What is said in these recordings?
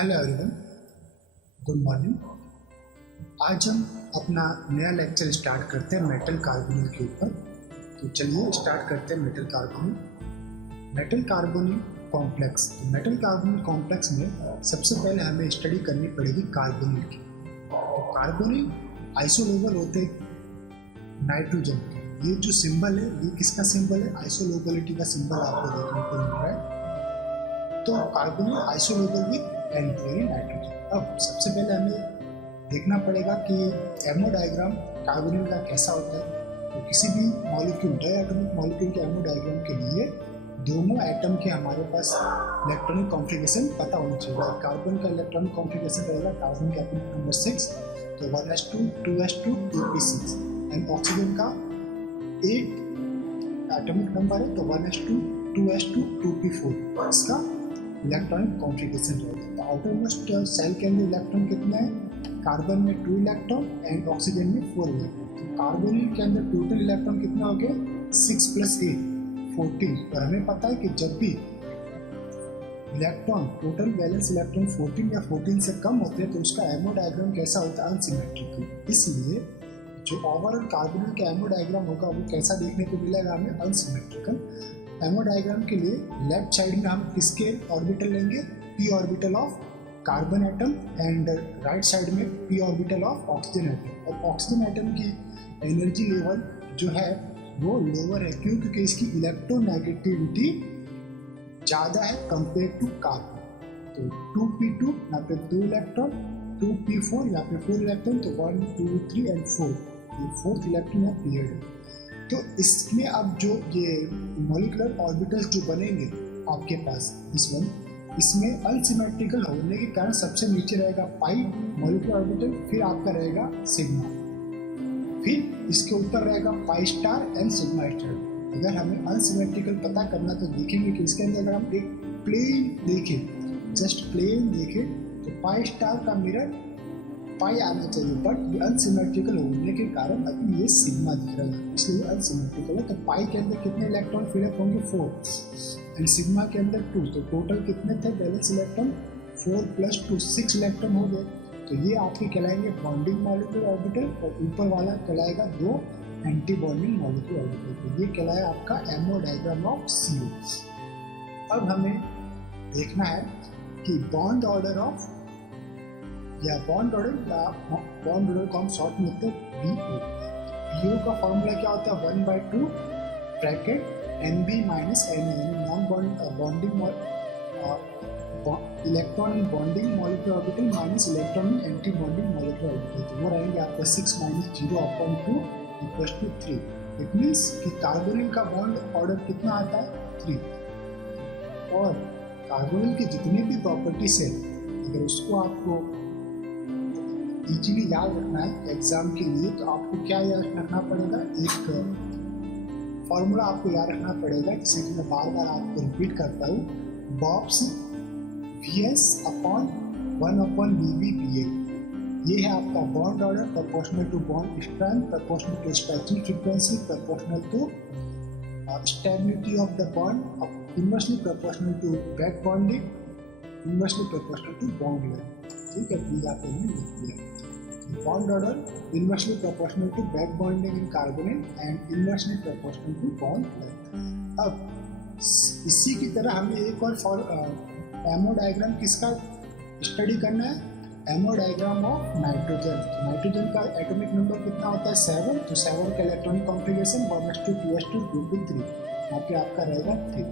Hello everyone, good morning. आज हम अपना नया लेक्चर स्टार्ट करते हैं मेटल कार्बोनिल के ऊपर। तो चलिए स्टार्ट करते हैं मेटल कार्बोनिल कॉम्प्लेक्स। तो मेटल कार्बोनिल कॉम्प्लेक्स में सबसे पहले हमें स्टडी करनी पड़ेगी कार्बोनिल की। तो कार्बोनिल आइसोलेबल होते नाइट्रोजन के। ये जो सिंबल है ये किसका सिंबल है? आइसोलेबिलिटी का सिंबल आपको देखने को मिल रहा है। तो कार्बोनिल आइसोलेबल विद नाइट्रोजन। अब सबसे पहले हमें देखना पड़ेगा कि एमो डायग्राम कार्बोनिल का कैसा होता है। तो किसी भी मॉलिक्यूल डायटोमिक मॉलिक्यूल के एमो डायग्राम के लिए दोनों एटम के हमारे पास इलेक्ट्रॉनिक कॉन्फ़िगरेशन पता होना चाहिए। कार्बन का इलेक्ट्रॉनिक कॉन्फ़िगरेशन रहेगा कार्बन का एटॉमिक नंबर 6, तो 1s2 2s2 2p6, and oxygen का 8 एटॉमिक नंबर है, तो 1s2 2s2 2p4 इसका इलेक्ट्रॉनिक कॉन्फ़िगरेशन रहेगा। तो आउटरमोस्ट सेल के अंदर इलेक्ट्रॉन कितने हैं? कार्बन में 2 इलेक्ट्रॉन एंड ऑक्सीजन में 4 इलेक्ट्रॉन। तो कार्बोनिल के अंदर टोटल इलेक्ट्रॉन कितना हो गया? 6 + 8 14। और हमें पता है कि जब भी इलेक्ट्रॉन टोटल बैलेंस इलेक्ट्रॉन 14 या 14 से कम होते हैं तो उसका एमो डायग्राम कैसा होता है? अनसिमेट्रिकल। इसलिए जो ओवरऑल कार्बोनिल का एमो डायग्राम होगा वो कैसा देखने को मिलेगा हमें? अनसिमेट्रिकल। एमो डायग्राम के लिए लेफ्ट साइड में हम किसके ऑर्बिटल लेंगे? p orbital of carbon atom, and right side में p orbital of oxygen atom. और ऑक्सीजन एटम की एनर्जी लेवल जो है वो लोअर है, क्यों? क्योंकि इसकी इलेक्ट्रोनेगेटिविटी ज़्यादा है कंपेयर टू कार्बन। तो 2p2 यहाँ पे 2 इलेक्ट्रॉन, 2p4 यहाँ पे 4 इलेक्ट्रॉन, तो 1 2 3 एंड 4, ये 4th इलेक्ट्रॉन यहाँ पीरियड है। तो इसमें अब जो ये मॉलिक्यूलर ऑर्बिटल्स जो बनेंगे आपके पास इसमें अनसिमेट्रिकल होने के कारण सबसे नीचे रहेगा पाई मॉलिक्यूलर ऑर्बिटल, फिर आपका रहेगा सिग्मा, फिर इसके ऊपर रहेगा pi star and sigma star. अगर हमें अनसिमेट्रिकल पता करना तो देखेंगे कि इसके अंदर अगर हम एक प्लेन देखें, जस्ट प्लेन देखें, तो पाई स्टार का मिरर पाई आना चाहिए, बट ये अनसिमेट्रिकल होने के कारण अभी ये सिग्मा दिख रहा है, इसलिए अनसिमेट्रिकल है। तो पाई के अंदर कितने इलेक्ट्रॉन फिलअप होंगे? 4, एंड सिग्मा के अंदर 2। तो टोटल कितने थे बैलेंस इलेक्ट्रॉन? 4 + 2 6 इलेक्ट्रॉन हो गए। तो ये आपके कहलाएंगे बॉन्डिंग मॉलिक्यूलर ऑर्बिटल, और ऊपर वाला कहलाएगा 2 एंटी बॉन्डिंग मॉलिक्यूलर ऑर्बिटल। तो ये कहलाया आपका एमओ डायग्राम ऑफ CO। अब हमें देखना है कि बॉन्ड ऑर्डर ऑफ या बॉन्ड ऑर्डर को हम शॉर्ट में लिखते हैं BO। BO का फॉर्मूला क्या होता है? 1/2 bracket NB - NA, non bonding electron in bonding molecular orbital minus electron in anti bonding molecular orbital. तो वो रहेंगे आपका 6 - 0/2 = 3। इट मीन्स कि कार्बोनिल का बॉन्ड ऑर्डर कितना आता है? 3। और कार्बोनिल की जितनी भी प्रॉपर्टीज है अगर उसको आपको इजीली याद रखना है एग्जाम के लिए, तो आपको क्या याद रखना पड़ेगा? एक फॉर्मूला आपको याद रखना पड़ेगा, जिसे कि मैं बार बार आपको रिपीट करता हूँ। Bobs VS/1/BB/BA। ये है आपका bond order, proportional to bond strength, proportional to stretching frequency, proportional to stability of the bond, inversely proportional to back bonding, inversely proportional to bond length. ठीक है, ये आप लिख दिया। Bond order inversely proportional to back bonding in carbonyl and inversely proportional to bond length. अब इसी की तरह हमें एक और एमओ डायग्राम किसका स्टडी करना है? Ammo diagram of nitrogen. तो नाइट्रोजन का एटॉमिक नंबर कितना होता है? 7। तो 7 का electronic configuration 1s2 2s2 2p3, यहाँ पे आपका रहेगा 3।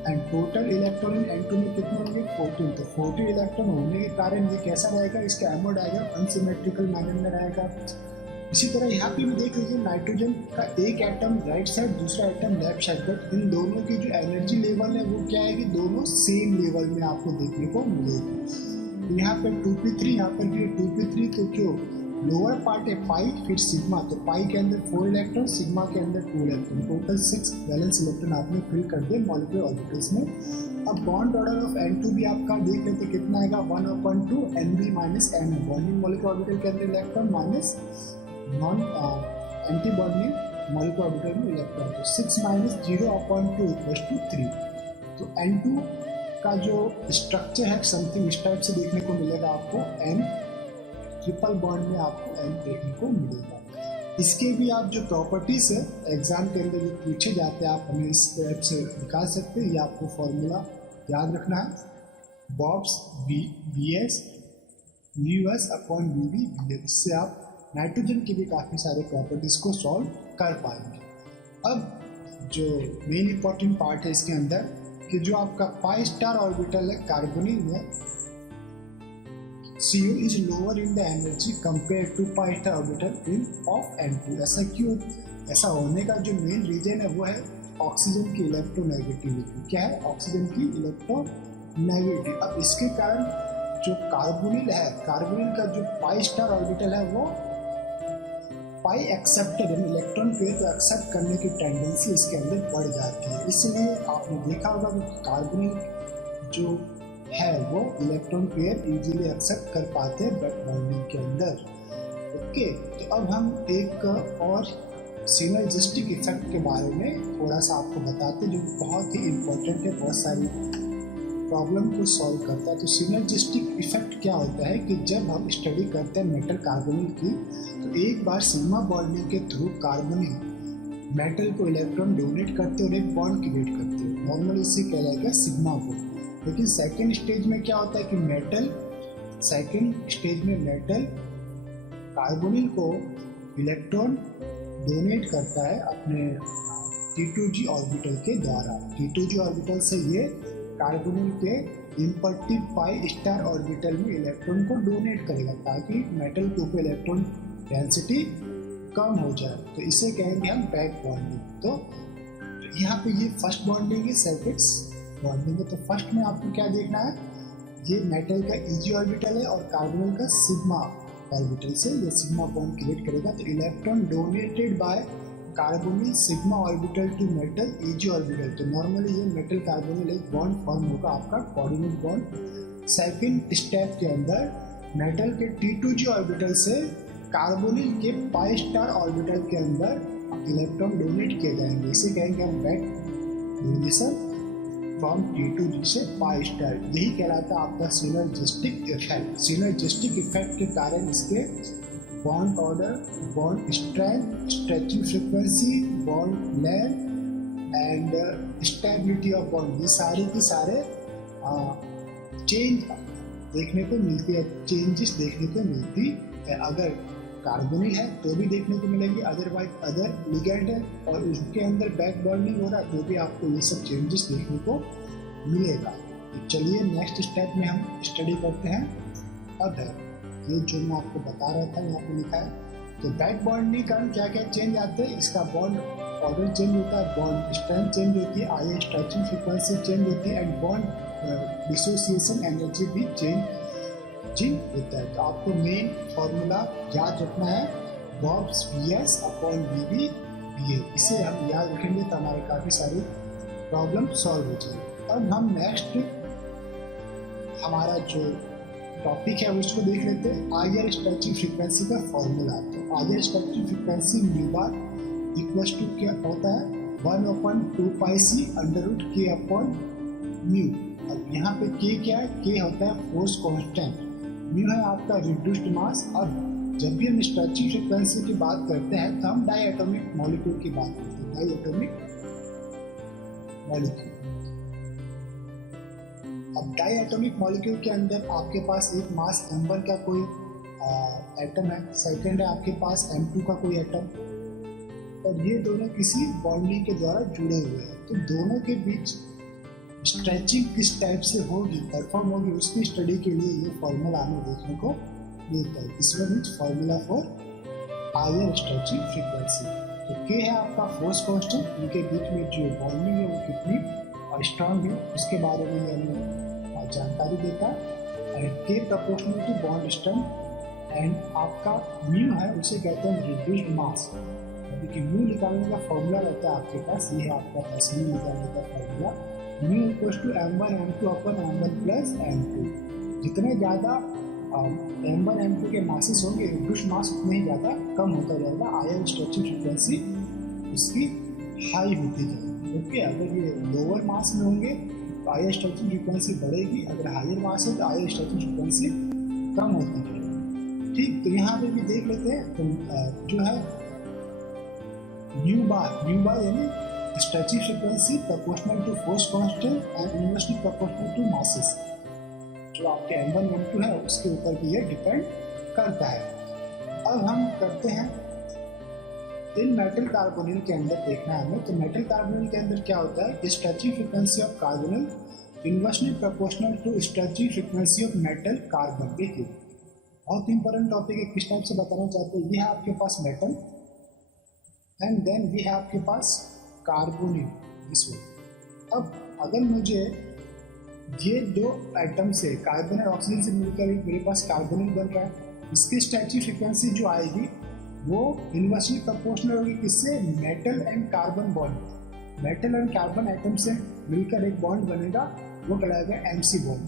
And total electron in N2 में कितने होंगे? 14। तो 14 इलेक्ट्रॉन होने के कारण ये कैसा रहेगा? इसका एमो डायग्राम अनसिमेट्रिकल मैनर में रहेगा। इसी तरह यहाँ पे भी देख लीजिए, नाइट्रोजन का एक एटम राइट साइड, दूसरा atom left side, but in दोनों की जो एनर्जी लेवल है वो क्या है कि दोनों सेम लेवल में आपको देखने को मिलेगा। यहाँ पर 2p3, यहाँ पर भी 2p3, तो जो लोअर पार्ट है पाई, फिर सिग्मा। तो पाई के अंदर 4 इलेक्ट्रॉन, सिग्मा के अंदर 2 इलेक्ट्रॉन, टोटल 6 बैलेंस इलेक्ट्रॉन आपने फिल कर दिए मॉलिक्यूलर ऑर्बिटल्स में। अब बॉन्ड ऑर्डर ऑफ N2 भी आपका देख लेते कितना आएगा? 1/2 NB - NA, bonding molecular orbital के अंदर electron minus non anti bonding molecular orbital में इलेक्ट्रॉन। तो 6 - 0/2 = 3। तो N2 का जो स्ट्रक्चर है समथिंग इस टाइप से देखने को मिलेगा आपको, एन ट्रिपल बॉन्ड में आपको एन देखने को मिलेगा। इसके भी आप जो प्रॉपर्टीज है एग्जाम के अंदर जो पूछे जाते हैं आप हमें इस टाइप से निकाल सकते हैं। ये आपको फॉर्मूला याद रखना है, bobs B S mu S upon B B. इससे आप नाइट्रोजन की भी काफ़ी सारे प्रॉपर्टीज को सॉल्व कर पाएंगे। अब जो मेन इंपॉर्टेंट पार्ट है इसके अंदर कि जो आपका पाई स्टार ऑर्बिटल है कार्बोनिल में, CO is lower in the energy compared to pi star orbital in of N2। ऐसा क्यों? ऐसा होने का जो मेन रीजन है वो है ऑक्सीजन की इलेक्ट्रोनेगेटिविटी। क्या है? ऑक्सीजन की इलेक्ट्रोनेगेटिविटी। अब इसके कारण जो कार्बोनिल है, कार्बोनिल का जो पाई स्टार ऑर्बिटल है वो पाई एक्सेप्टर यानी इलेक्ट्रॉन पेयर को एक्सेप्ट करने की टेंडेंसी इसके अंदर बढ़ जाती है। इसलिए आपने देखा होगा कि कार्बोनिल जो है वो इलेक्ट्रॉन पेयर इजीली एक्सेप्ट कर पाते हैं बैक बॉन्डिंग के अंदर। ओके, तो अब हम एक और सिनर्जिस्टिक इफेक्ट के बारे में थोड़ा सा आपको बताते हैं जो बहुत ही इम्पोर्टेंट है, बहुत सारी प्रॉब्लम को सॉल्व करता है। तो सिनर्जिस्टिक इफेक्ट क्या होता है कि जब हम स्टडी करते हैं मेटल कार्बोनिल की, तो एक बार सिग्मा बॉन्डिंग के थ्रू कार्बोनिल मेटल को इलेक्ट्रॉन डोनेट करते हैं और एक बॉन्ड क्रिएट करते हैं। नॉर्मली इसे कहलाएगा सिग्मा बॉन्ड। लेकिन सेकेंड स्टेज में क्या होता है कि सेकेंड स्टेज में मेटल कार्बोनिल को इलेक्ट्रॉन डोनेट करता है अपने T2G ऑर्बिटल के द्वारा। T2G ऑर्बिटल से ये कार्बोनिल के इम्पल्टिव पाई स्टार ऑर्बिटल में इलेक्ट्रॉन को डोनेट करेगा ताकि मेटल के ऊपर इलेक्ट्रॉन डेंसिटी कम हो जाए। तो इसे कहेंगे हम बैक बॉन्डिंग। तो यहाँ पे ये फर्स्ट बॉन्डिंग है, सेकेंड बॉन्डिंग है। तो फर्स्ट में आपको क्या देखना है, ये मेटल का EG ऑर्बिटल है और कार्बोनिल का सिग्मा ऑर्बिटल से ये सिग्मा बॉन्ड क्रिएट करेगा। तो electron donated by carbonyl sigma orbital to metal EG orbital. तो नॉर्मली ये मेटल कार्बोनिल एक बॉन्ड फॉर्म होगा आपका कोऑर्डिनेट बॉन्ड। सेकंड स्टेप के अंदर मेटल के T2G ऑर्बिटल से कार्बोनिल के पाई स्टार ऑर्बिटल के अंदर इलेक्ट्रॉन डोनेट किए जाएंगे। इसे कहेंगे हम बैक डोनेशन फ्रॉम T2G से पाई स्टार। यही कहलाता है आपका सिनर्जिस्टिक इफेक्ट। सिनर्जिस्टिक इफेक्ट के कारण इसके bond order, bond strength, stretching frequency, bond length and stability of bond, ये सारे की सारे चेंज देखने को मिलती है, चेंजेस देखने को मिलती है। अगर कार्बोनिल है तो भी देखने को मिलेगी, अदरवाइज अदर लिगेंड है और उसके अंदर बैक बॉन्डिंग हो रहा है तो भी आपको ये सब चेंजेस देखने को मिलेगा। तो चलिए नेक्स्ट स्टेप में हम स्टडी करते हैं। अब है ये जो मैं आपको बता रहा था यहाँ पे लिखा है। तो बैक बॉन्डिंग के कारण क्या क्या चेंज आते हैं, इसका बॉन्ड ऑर्डर चेंज होता है, बॉन्ड स्ट्रेंथ चेंज होती है, आईए स्ट्रेचिंग फ्रीक्वेंसी चेंज होती है एंड बॉन्ड डिसोसिएशन एनर्जी भी चेंज होता है। तो आपको मेन फॉर्मूला याद रखना है, bobs BS upon BB BA। इसे हम याद रखेंगे तो हमारे काफ़ी सारी प्रॉब्लम सॉल्व हो जाएगी। अब हम नेक्स्ट हमारा जो टॉपिक है उसको देख लेते हैं, आईआर स्ट्रेचिंग फ्रीक्वेंसी का फॉर्मूला। तो IR stretching frequency mu bar equals to क्या होता है, 1/2πc √k अपॉन म्यू। अब यहाँ पे k क्या है, k होता है फोर्स कांस्टेंट, म्यू है आपका रिड्यूस्ड मास। अब जब भी हम स्ट्रेचिंग फ्रीक्वेंसी की बात करते हैं तो हम डायएटॉमिक मॉलिक्यूल की बात करते हैं, डायएटॉमिक मॉलिक्यूल। अब डायएटॉमिक मॉलिक्यूल के अंदर आपके पास एक मास m1 का कोई एटम है, सेकंड है आपके पास m2 का कोई एटम, और ये दोनों किसी बॉन्डिंग के द्वारा जुड़े हुए हैं। तो दोनों के बीच स्ट्रेचिंग किस टाइप से होगी, परफॉर्म होगी, उसकी स्टडी के लिए ये फॉर्मूला हमें देखने को मिलता है। इसमें means formula for IR stretching frequency. तो के है आपका फोर्स कांस्टेंट, इनके बीच में जो बॉन्डिंग है वो कितनी स्ट्रांग है उसके बारे में ये हमें जानकारी देता है। And K proportional to bond strength and आपका म्यू है उसे कहते हैं रिड्यूस्ड मास। देखिए म्यू निकालने का फॉर्मूला रहता है आपके पास, ये है आपका पास म्यू निकालने का formula, mu equals to m1 m2 upon m1 plus m2। जितने ज़्यादा m1 m2 के मासेस होंगे रिड्यूस्ड मास उतने ही ज़्यादा कम होता जाएगा, आईआर स्ट्रेचिंग फ्रीक्वेंसी उसकी हाई होती जाएगी। ओके, अगर ये लोअर मास में होंगे तो आई स्ट्रेचिंग फ्रीक्वेंसी बढ़ेगी, अगर हायर मास है तो आई स्ट्रेचिंग फ्रीक्वेंसी कम होती है। ठीक, तो यहाँ पे भी देख लेते हैं। तो जो है न्यू बार यानी stretching frequency proportional to force constant and inversely proportional to masses. जो आपके M1 M2 है उसके ऊपर भी ये डिपेंड करता है। अब हम करते हैं इन मेटल कार्बोनिल के अंदर देखना है हमें। तो मेटल कार्बोनिल के अंदर क्या होता है, stretching frequency of carbonyl inversely proportional to stretching frequency of metal carbon. देखिए बहुत इंपॉर्टेंट टॉपिक है, किस टाइप से बताना चाहते हैं। ये है आपके पास मेटल एंड देन ये है आपके पास कार्बोनिल इसमें। अब अगर मुझे ये दो एटम से कार्बन और ऑक्सीजन से मिलकर मेरे पास कार्बोनिल बन रहा है, इसकी स्ट्रेचिंग फ्रीक्वेंसी जो आएगी वो इनवर्सली प्रोपोर्शनल होगी किससे, metal and carbon bond. Metal and carbon atom से मिलकर एक बॉन्ड बनेगा, वो कहलाएगा MC बॉन्ड।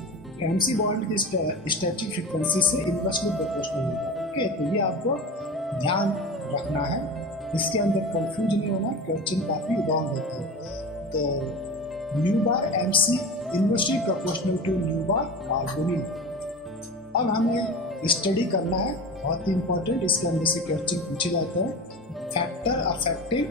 MC बॉन्ड की स्ट्रेचिंग फ्रीक्वेंसी से इनवर्सली प्रोपोर्शनल होगा। ओके, तो ये आपको ध्यान रखना है, इसके अंदर कंफ्यूज नहीं होना, क्वेश्चन काफी रॉन्ग होता है। तो nu bar MC inversely proportional to nu bar carbonyl. अब हमें स्टडी करना है, बहुत ही इंपॉर्टेंट, इसके अंदर से क्वेश्चन पूछे जाते हैं। Factor affecting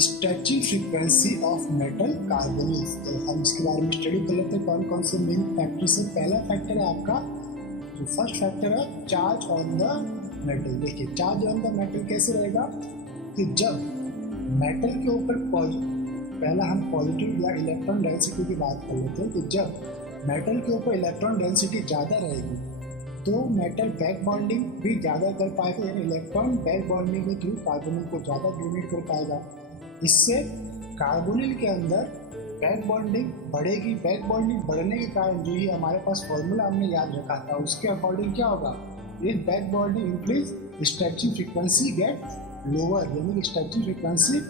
stretching frequency of metal carbonyls. तो हम इसके बारे में स्टडी कर लेते हैं कौन कौन से मेन फैक्टर से। पहला फैक्टर है आपका, जो फर्स्ट फैक्टर है चार्ज ऑन द मेटल। देखिए चार्ज ऑन द मेटल कैसे रहेगा कि जब मेटल के ऊपर पहला हम पॉजिटिव या इलेक्ट्रॉन डेंसिटी की बात कर लेते हैं। तो जब मेटल के ऊपर इलेक्ट्रॉन डेंसिटी ज़्यादा रहेगी तो मेटल बैक बॉन्डिंग भी ज़्यादा कर पाएगा, यानी इलेक्ट्रॉन बैक बॉन्डिंग के थ्रू कार्बोनिल को ज़्यादा डोनेट कर पाएगा। इससे कार्बोनिल के अंदर बैक बॉन्डिंग बढ़ेगी। बैक बॉन्डिंग बढ़ने के कारण जो ही हमारे पास फॉर्मूला हमने याद रखा था उसके अकॉर्डिंग क्या होगा, if back bonding increase stretching frequency get lower, यानी स्ट्रेचिंग फ्रीक्वेंसी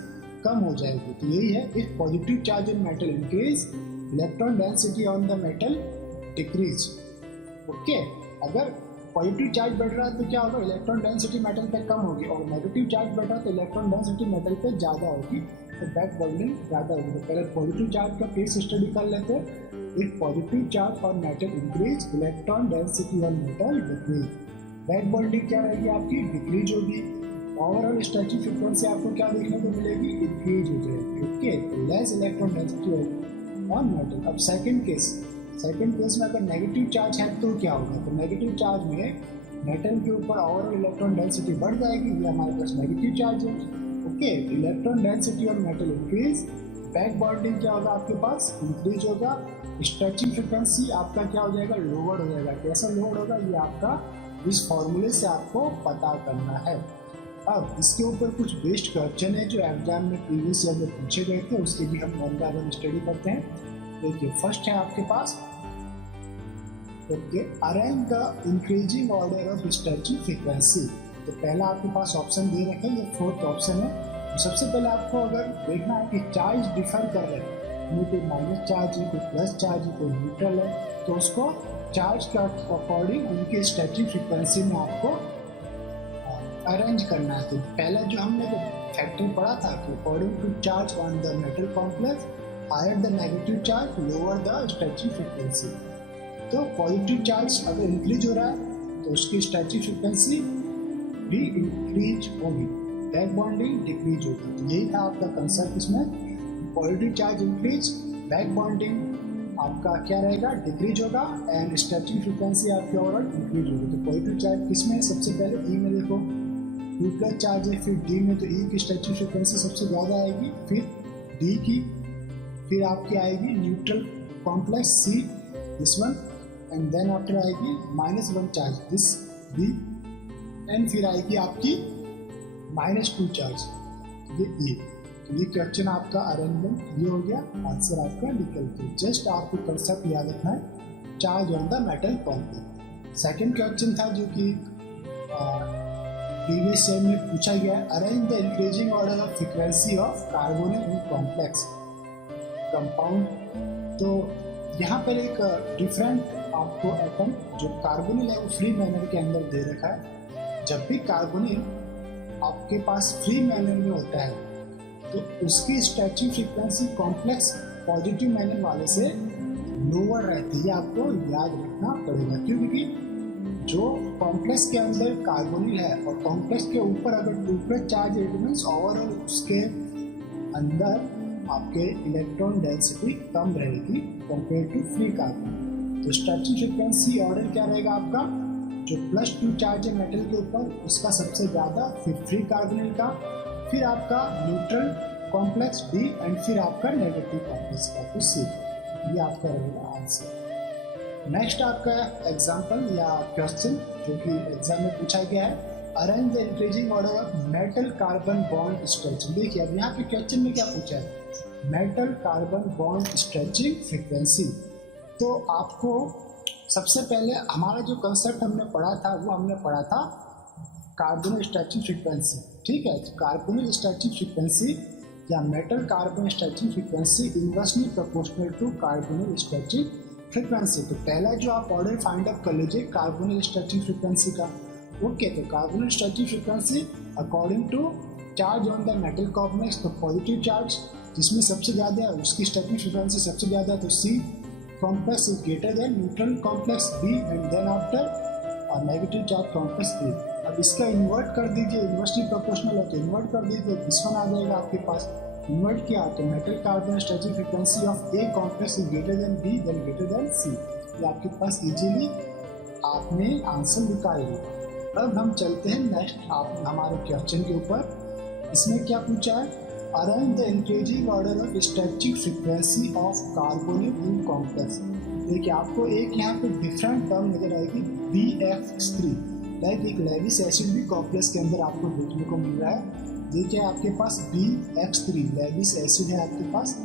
कम हो जाएगी। तो यही है, if positive charge in metal increase electron density on the metal decrease. Okay, अगर पॉजिटिव चार्ज बढ़ रहा है तो क्या होगा, इलेक्ट्रॉन डेंसिटी मेटल पे कम होगी, और नेगेटिव चार्ज बढ़ रहा है तो इलेक्ट्रॉन डेंसिटी मेटल पे ज़्यादा होगी, तो बैक बॉन्डिंग ज़्यादा होगी। तो पहले पॉजिटिव चार्ज का केस स्टडी कर लेते हैं। If positive charge on metal increase electron density on metal decrease. Back bonding क्या रहेगी आपकी, डिक्रीज होगी। ओवरऑल स्ट्रेचिंग फ्रीक्वेंसी आपको क्या देखने को मिलेगी, इंक्रीज हो जाएगी। ओके, तो less electron density on metal. अब सेकंड केस में अगर नेगेटिव चार्ज है तो क्या होगा, तो नेगेटिव चार्ज में मेटल के ऊपर ओवरऑल इलेक्ट्रॉन डेंसिटी बढ़ जाएगी, ये हमारे पास नेगेटिव चार्ज है। Okay, electron density on metal increase, back bonding क्या होगा आपके पास, इंक्रीज होगा। स्ट्रेचिंग फ्रीक्वेंसी आपका क्या हो जाएगा, लोअर हो जाएगा। कैसा लोअर होगा, ये आपका इस फॉर्मूले से आपको पता करना है। अब इसके ऊपर कुछ बेस्ड क्वेश्चन है जो एग्जाम में प्रीवियस ईयर में पूछे गए थे, उसके भी हम वन बाय वन स्टडी करते हैं। देखिए फर्स्ट है आपके पास, okay, arrange the increasing order of stretching frequency. तो पहला आपके पास ऑप्शन दे रखे हैं, ये फोर्थ ऑप्शन है। तो सबसे पहले आपको अगर देखना है कि चार्ज डिफर कर रहे हैं, कोई माइनस चार्ज है, कोई प्लस चार्ज है, कोई न्यूट्रल है, तो उसको चार्ज के अकॉर्डिंग उनकी स्ट्रेचिंग फ्रीक्वेंसी में आपको अरेंज करना है। तो पहला जो हमने फैक्टर पढ़ा था कि according to charge on the metal complex higher the negative charge lower the stretching frequency. तो पॉजिटिव चार्ज अगर इंक्रीज हो रहा है तो उसकी स्ट्रेचिंग फ्रीक्वेंसी भी इंक्रीज होगी, बैक बॉन्डिंग डिक्रीज होगी। तो यही था आपका कंसेप्ट इसमें, positive charge increase, back bonding आपका क्या रहेगा, डिक्रीज होगा, एंड स्ट्रेचिंग फ्रीक्वेंसी आपकी ओवरऑल इंक्रीज होगी। तो पॉजिटिव चार्ज किस में, सबसे पहले ई में देखो 2+ चार्ज है, फिर डी में, तो ई की स्ट्रेचिंग फ्रीक्वेंसी सबसे ज़्यादा आएगी, फिर डी की, फिर आपकी आएगी neutral complex C, this one, and then after आएगी -1 चार्ज दिस बी, एंड फिर आएगी आपकी -2 चार्ज ये ई। तो ये क्वेश्चन आपका अरेंजमेंट ये हो गया, आंसर आपका निकल गया। जस्ट आपको कंसेप्ट याद रखना है, charge on the metal complex. Second question था जो कि प्रीवियस ईयर में पूछा गया, arrange the increasing order of frequency of carbonyl in complex compound. तो यहाँ पर एक डिफरेंट आपको एटम जो कार्बोनिल है वो फ्री मैनर के अंदर दे रखा है। जब भी कार्बोनिल आपके पास फ्री मैनर में होता है तो उसकी stretching frequency complex positive manner वाले से लोअर रहती है, आपको याद रखना पड़ेगा। क्यों? क्योंकि जो कॉम्प्लेक्स के अंदर कार्बोनिल है और कॉम्प्लेक्स के ऊपर अगर ड्यूप्लेट चार्ज एलिमेंट्स ओवरऑल उसके अंदर आपके इलेक्ट्रॉन डेंसिटी कम रहेगी कंपेयर टू फ्री कार्बन। तो स्ट्रेचिंग फ्रीक्वेंसी ऑर्डर क्या रहेगा आपका? जो +2 चार्ज है मेटल के ऊपर उसका सबसे ज़्यादा, फिर फ्री कार्बोनिल का, फिर आपका न्यूट्रल कॉम्प्लेक्स B एंड फिर आपका नेगेटिव कॉम्प्लेक्स का तो C। ये आपका रहेगा आंसर। नेक्स्ट आपका एग्जांपल या क्वेश्चन जो कि एग्जाम में पूछा गया है, arrange the increasing order of metal carbon bond stretching. देखिए अब यहाँ पे क्वेश्चन में क्या पूछा है, metal carbon bond stretching frequency. तो आपको सबसे पहले हमारा जो कंसेप्ट हमने पढ़ा था वो हमने पढ़ा था कार्बोनिल स्ट्रेचिंग फ्रीक्वेंसी, ठीक है। कार्बोनिल स्ट्रेचिंग फ्रीक्वेंसी या metal carbon stretching frequency inversely proportional to carbonyl stretching frequency. तो पहला जो आप ऑर्डर फाइंड आउट कर लीजिए कार्बोनिल स्ट्रेचिंग फ्रीक्वेंसी का। ओके, तो carbonyl stretching frequency according to charge on the metal complex, तो पॉजिटिव चार्ज जिसमें सबसे ज़्यादा है उसकी स्ट्रेचिंग फ्रीक्वेंसी सबसे ज़्यादा है, तो C complex is greater than neutral complex B and then after और नेगेटिव चार्ज कॉम्प्लेक्स A। अब इसका इन्वर्ट कर दीजिए, इन्वर्सली प्रोपोर्शनल है तो इन्वर्ट कर दीजिए, दिस वन आ जाएगा आपके पास। इन्वर्ट किया तो metal carbon stretching frequency of A complex is greater then B then greater than C। ये आपके पास इजीली आपने आंसर निकाल लिया। अब हम चलते हैं नेक्स्ट आप हमारे क्वेश्चन के ऊपर। इसमें क्या पूछा है, arrange the increasing order of stretching frequency of carbonyl in complex. देखिए आपको एक यहाँ पे डिफरेंट टर्म नजर आएगी BF3, लाइक एक लेविस एसिड भी कॉम्प्लेक्स के अंदर आपको देखने को मिल रहा है। देखिए आपके पास BF3 लेविस एसिड है, आपके पास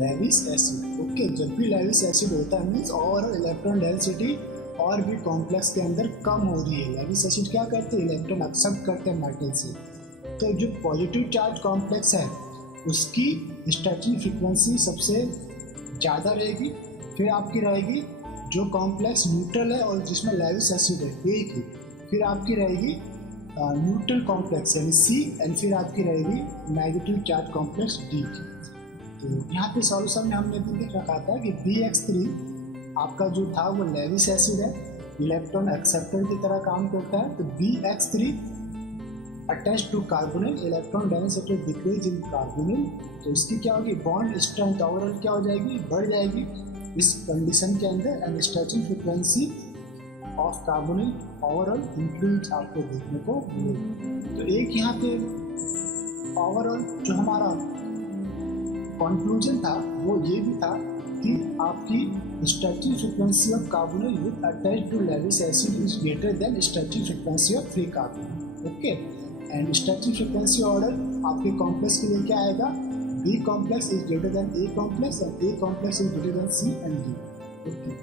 लेविस एसिड। ओके, जब भी लेविस एसिड होता है मीन्स ओवरऑल इलेक्ट्रॉन डेंसिटी और भी कॉम्प्लेक्स के अंदर कम हो रही है। लेविस एसिड क्या करते हैं, इलेक्ट्रॉन एक्सेप्ट करते हैं मेटल से। तो जो पॉजिटिव चार्ज कॉम्प्लेक्स है उसकी स्ट्रेचिंग फ्रीक्वेंसी सबसे ज़्यादा रहेगी। फिर आपकी रहेगी जो कॉम्प्लेक्स न्यूट्रल है और जिसमें लेविस एसिड है एक ही, फिर आपकी रहेगी न्यूट्रल कॉम्प्लेक्स यानी C एंड फिर आपकी रहेगी नेगेटिव चार्ज कॉम्प्लेक्स D की। तो यहाँ पे सॉल्यूशन में हमने भी देख रखा था कि BX3 आपका जो था वो लेविस एसिड है, इलेक्ट्रॉन एक्सेप्टर की तरह काम करता है। तो BX3 attach to carbonyl, electron density decrease in carbonyl, तो इसकी क्या होगी, बॉन्ड स्ट्रेंथ ओवरऑल क्या हो जाएगी, बढ़ जाएगी इस कंडीशन के अंदर। And stretching frequency of carbonyl overall increase आपको देखने को मिलेगी। तो एक यहाँ पे ओवरऑल जो हमारा कंक्लूजन था वो ये भी था कि आपकी stretching frequency of carbonyl with attach to Lewis acid is greater than stretching frequency of free carbonyl. Okay, and stretching frequency order आपके कॉम्प्लेक्स के लिए क्या आएगा, B complex is greater than A complex and A complex is greater than C and D। Okay,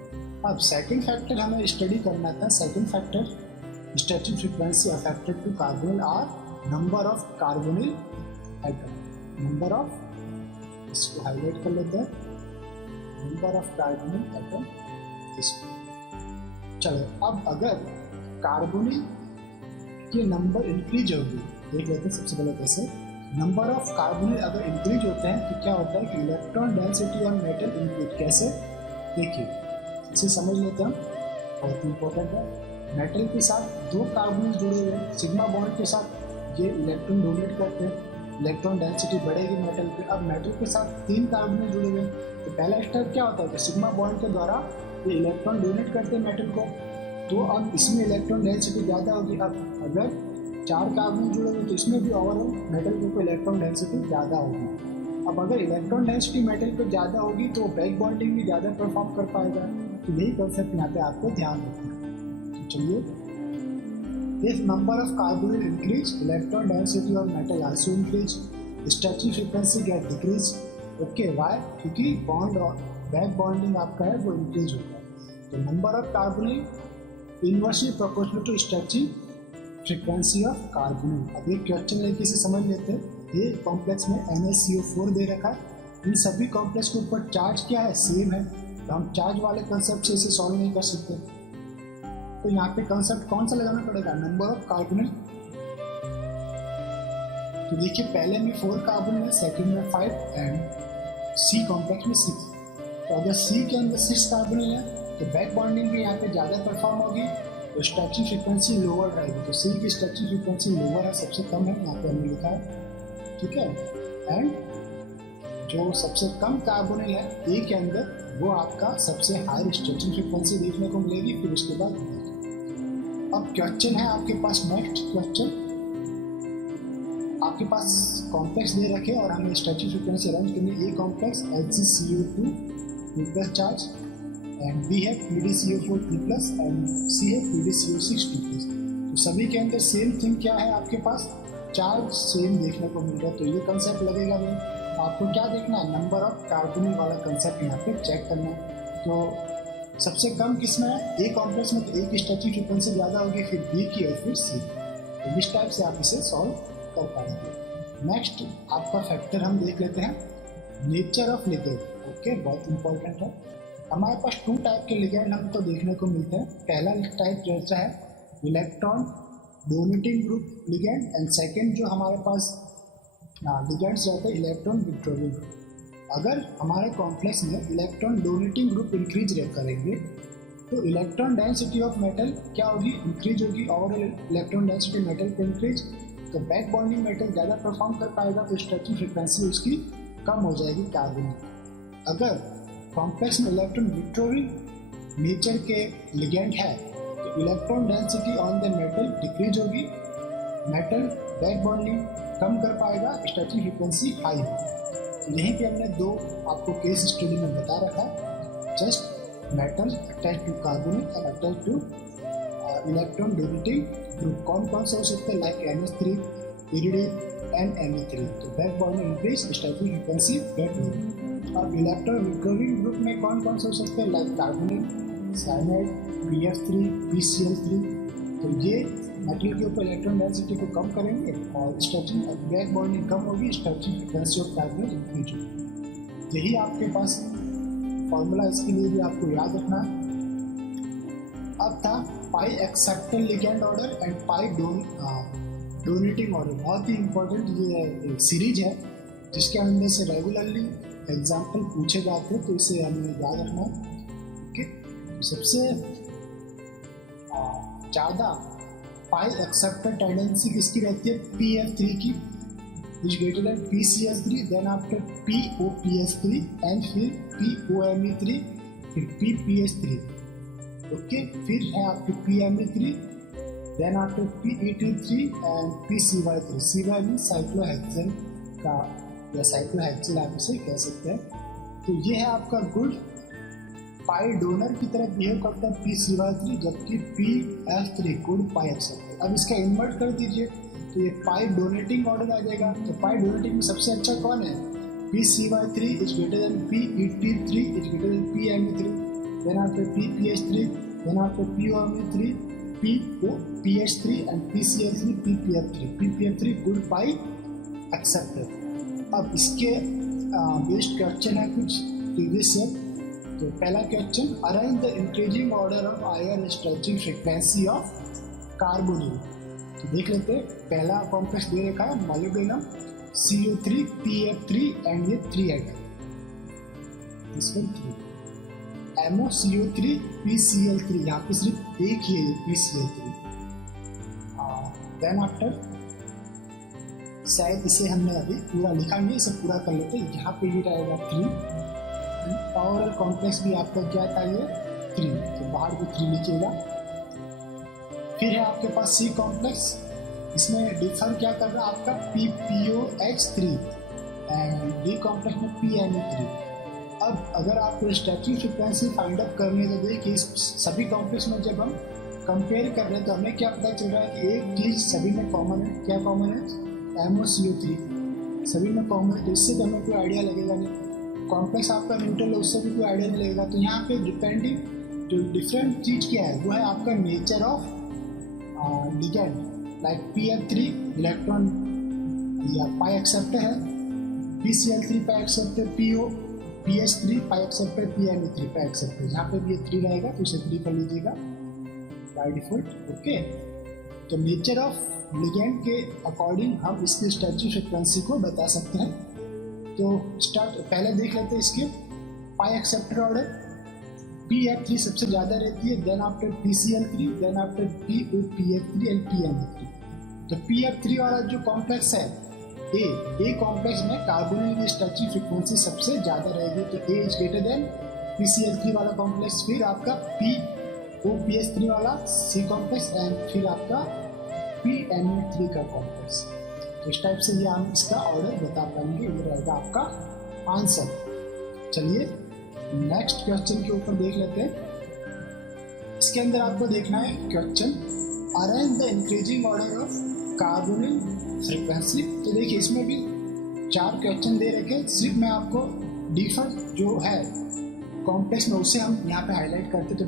अब second factor हमें study करना था। Second factor stretching frequency affected to carbonyl are number of carbonyl atom. Number of, इसको highlight कर लेते हैं, number of carbonyl atom. इसको चलो अब अगर कार्बोनिल के नंबर इंक्रीज होगी, देख लेते हैं सबसे पहले कैसे। नंबर ऑफ कार्बोनिल अगर इंक्रीज होते हैं तो क्या होता है कि electron density on metal increase. कैसे, देखिए इसे समझ लेते हैं, बहुत इंपॉर्टेंट है। मेटल के साथ दो कार्बोनिल जुड़े हुए हैं, सिग्मा बॉन्ड के साथ ये इलेक्ट्रॉन डोनेट करते हैं, इलेक्ट्रॉन डेंसिटी बढ़ेगी मेटल पे। अब मेटल के साथ 3 कार्बोनिल जुड़े हुए हैं, तो पहला स्टेप क्या होता है कि सिग्मा बॉन्ड के द्वारा ये इलेक्ट्रॉन डोनेट करते हैं मेटल को, तो अब इसमें इलेक्ट्रॉन डेंसिटी ज़्यादा होगी। अब अगर 4 कार्बन जुड़े हुए तो इसमें भी ओवरऑल मेटल के ऊपर इलेक्ट्रॉन डेंसिटी ज़्यादा होगी। अब अगर इलेक्ट्रॉन डेंसिटी मेटल पे ज़्यादा होगी तो बैक बॉन्डिंग भी ज़्यादा परफॉर्म कर पाएगा। तो यही कॉन्सेप्ट यहाँ पे आपको ध्यान रखना है। तो चलिए, if number of carbonyl increase, electron density और metal also increase, stretching frequency get decrease. Okay, why, क्योंकि बॉन्ड और बैक बॉन्डिंग आपका है वो इंक्रीज होगा। तो number of carbonyl inversely proportional to stretching frequency of carbonyl. अब एक क्वेश्चन लेके इसे समझ लेते हैं। ये कॉम्प्लेक्स में NaCO4 दे रखा है, इन सभी कॉम्प्लेक्स के ऊपर चार्ज क्या है, सेम है, तो हम चार्ज वाले कंसेप्ट से इसे सॉल्व नहीं कर सकते। तो यहाँ पे कंसेप्ट कौन सा लगाना पड़ेगा, नंबर ऑफ कार्बोनिल। तो देखिए पहले में 4 कार्बन है, सेकंड में 5 एंड सी कॉम्प्लेक्स में 6। तो अगर सी के अंदर 6 कार्बन है तो बैक बॉन्डिंग भी यहाँ पे ज़्यादा परफॉर्म होगी, तो स्ट्रेचिंग फ्रीक्वेंसी लोअर रहेगी। तो सी की स्ट्रेचिंग फ्रीक्वेंसी लोअर है, सबसे कम है, यहाँ पे हमने लिखा है, ठीक है। एंड जो सबसे कम कार्बोनिल है ए के अंदर वो आपका सबसे हाई स्ट्रेचिंग फ्रीक्वेंसी देखने को मिलेगी। फिर उसके बाद अब क्वेश्चन है आपके पास, नेक्स्ट क्वेश्चन आपके पास कॉम्प्लेक्स दे रखे और हमें स्ट्रेचिंग फ्रीक्वेंसी अरेंज करनी है। A complex HgCO2 2+ charge and B है PdCO4 3+ एंड सी है PdCO6 2+। तो सभी के अंदर सेम थिंग क्या है, आपके पास चार्ज सेम देखने को मिल रहा है। तो ये कंसेप्ट लगेगा नहीं, आपको क्या देखना है, नंबर ऑफ कार्बोनिल वाला कंसेप्ट यहाँ पे चेक करना है। तो सबसे कम किसमें है, ए कॉम्प्लेक्स में, तो ए की स्ट्रेचिंग फ्रीक्वेंसी ज़्यादा होगी, फिर बी की और फिर सी। तो इस टाइप से आप इसे सॉल्व कर पाएंगे। नेक्स्ट आपका फैक्टर हम देख लेते हैं, नेचर ऑफ लिगेंड। ओके, बहुत इंपॉर्टेंट है। हमारे पास 2 टाइप के लिगेंड हमको देखने को मिलते हैं। पहला टाइप जैसा है electron donating group ligand and second जो हमारे पास लिगेंड्स रहते हैं इलेक्ट्रॉन विड्रॉइंग ग्रुप। अगर हमारे कॉम्प्लेक्स में इलेक्ट्रॉन डोनेटिंग ग्रुप इंक्रीज करेंगे तो इलेक्ट्रॉन डेंसिटी ऑफ मेटल क्या होगी, इंक्रीज होगी। और इलेक्ट्रॉन डेंसिटी मेटल पे इंक्रीज तो बैक बॉन्डिंग मेटल ज़्यादा परफॉर्म कर पाएगा, तो स्ट्रेचिंग फ्रीक्वेंसी उसकी कम हो जाएगी कार्बोनिल। अगर कॉम्प्लेक्स में इलेक्ट्रॉन विड्रॉइंग नेचर के लिगेंड है तो electron density on the metal decrease होगी, मेटल बैक बॉन्डिंग कम कर पाएगा, स्ट्रेचिंग फ्रीक्वेंसी हाई होगी। तो यहीं पे हमने 2 आपको केस स्टडी में बता रखा है, just metal attach to carbonyl and attach to electron donating group. कौन कौन से हो सकते हैं, like NH3, iridium and Me3। तो back bonding increase, stretching frequency बेट होगी। अब इलेक्ट्रॉन विड्रॉइंग ग्रुप में कौन कौन से हो सकते हैं, like carbonyl, cyanide, BF3, PCl3। तो ये मेटल के ऊपर इलेक्ट्रॉन डेंसिटी को कम करेंगे और स्ट्रेचिंग बैक बॉन्डिंग कम होगी, stretching frequency of carbonyl increase होगी। यही आपके पास फॉर्मूला, इसके लिए भी आपको याद रखना है। अब था पाई acceptor ligand order and pi donating order. बहुत ही इंपॉर्टेंट ये सीरीज है जिसके अंदर से रेगुलरली एग्जाम्पल पूछे जाते हैं, तो इसे हमें याद रखना है। ओके, तो सबसे ज़्यादा पाई एक्सेप्टर टेंडेंसी किसकी रहती है, PF3 की, which greater than PCl3, then after POPS3 and फिर POMe3, फिर PPH3। ओके, फिर है आपकी PMe3, then after PET3 and PCY3। CY mean cyclohexane का या साइक्लोहेक्सिल आप इसे कह सकते हैं। तो ये है आपका गुड पाई डोनर की तरह बिहेव करता है PCY3, जबकि PF3 गुड पाई एक्सेप्टर। अब इसका इन्वर्ट कर दीजिए तो ये पाई डोनेटिंग ऑर्डर आ जाएगा। तो पाई डोनेटिंग में सबसे अच्छा कौन है, PCY3 is greater then PET3 is greater then PMe3, then after PPH3, then after POMe3, POPH3 and PCl3, PPF3। PPF3 good pi acceptor. अब इसके बेस्ड क्वेश्चन है कुछ प्रीवियस से। तो पहला question, arrange the increasing order of ion stretching frequency of carbonyl. तो देख लेते हैं, पहला कॉम्प्लेक्स दे रखा है मोलिब्डेनम CO3 PF3 एंड ये 3 एटम, इसमें 3 MoCO3 PCl3, यहाँ पे सिर्फ एक ही है PCl3। देन आफ्टर शायद इसे हमने अभी पूरा लिखा नहीं, इसे पूरा कर लेते हैं। यहाँ पे ये रहेगा 3, पावरल कॉम्प्लेक्स भी आपका क्या था, ये 3, तो बाहर भी 3 लिखिएगा। फिर है आपके पास C कॉम्प्लेक्स, इसमें डिफर क्या कर रहा है आपका PPOH3 एंड D कॉम्प्लेक्स में PMe3। अब अगर आपको स्ट्रेचिंग फ्रीक्वेंसी फाइंड आउट करनी है तो देखिए इस सभी कॉम्प्लेक्स में जब हम कंपेयर कर रहे हैं तो हमें क्या पता चल रहा है कि एक चीज़ सभी में कॉमन है। क्या कॉमन है, MoCO3 सभी में कॉमन है। तो इससे तो हमें कोई आइडिया लगेगा नहीं, कॉम्प्लेक्स आपका न्यूट्रल है उससे भी कोई आइडिया नहीं लगेगा। तो यहाँ पे डिपेंडिंग जो डिफरेंट चीज़ क्या है वो है आपका nature of ligand. Like PF3 electron या पाई एक्सेप्टर है, PCl3 पाई एक्सेप्टर, PH3 पाई एक्सेप्टर, PMe3 पाई एक्सेप्टर। जहाँ पे भी ये 3 रहेगा तो उसे 3 कर लीजिएगा बाय डिफॉल्ट। ओके, तो नेचर ऑफ लिगेंड के अकॉर्डिंग हम इसकी स्ट्रेचिंग फ्रीक्वेंसी को बता सकते हैं। तो स्टार्ट पहले देख लेते हैं इसके पाई एक्सेप्टर ऑर्डर। PF3 सबसे ज़्यादा रहती है, then after PCl3, then after POPF3 and PMF3। तो PF3 वाला जो कॉम्प्लेक्स है ए कॉम्प्लेक्स में कार्बोनिल की स्ट्रेचिंग फ्रीक्वेंसी सबसे ज़्यादा रहेगी। तो A is greater than PCl3 वाला कॉम्प्लेक्स, फिर आपका POPH3 वाला C कॉम्प्लेक्स एंड फिर आपका PMF3 का कॉम्प्लेक्स। तो इस टाइप से ये हम इसका ऑर्डर बता पाएंगे, ये रहेगा आपका आंसर। चलिए नेक्स्ट क्वेश्चन के ऊपर देख लेते हैं। इसके अंदर आपको देखना है question arrange the increasing order of carbonyl frequency. तो देखिए इसमें भी 4 क्वेश्चन दे रखे, सिर्फ मैं आपको डिफरेंट जो है कॉम्प्लेक्स में उसे हम यहाँ पे हाईलाइट करते। तो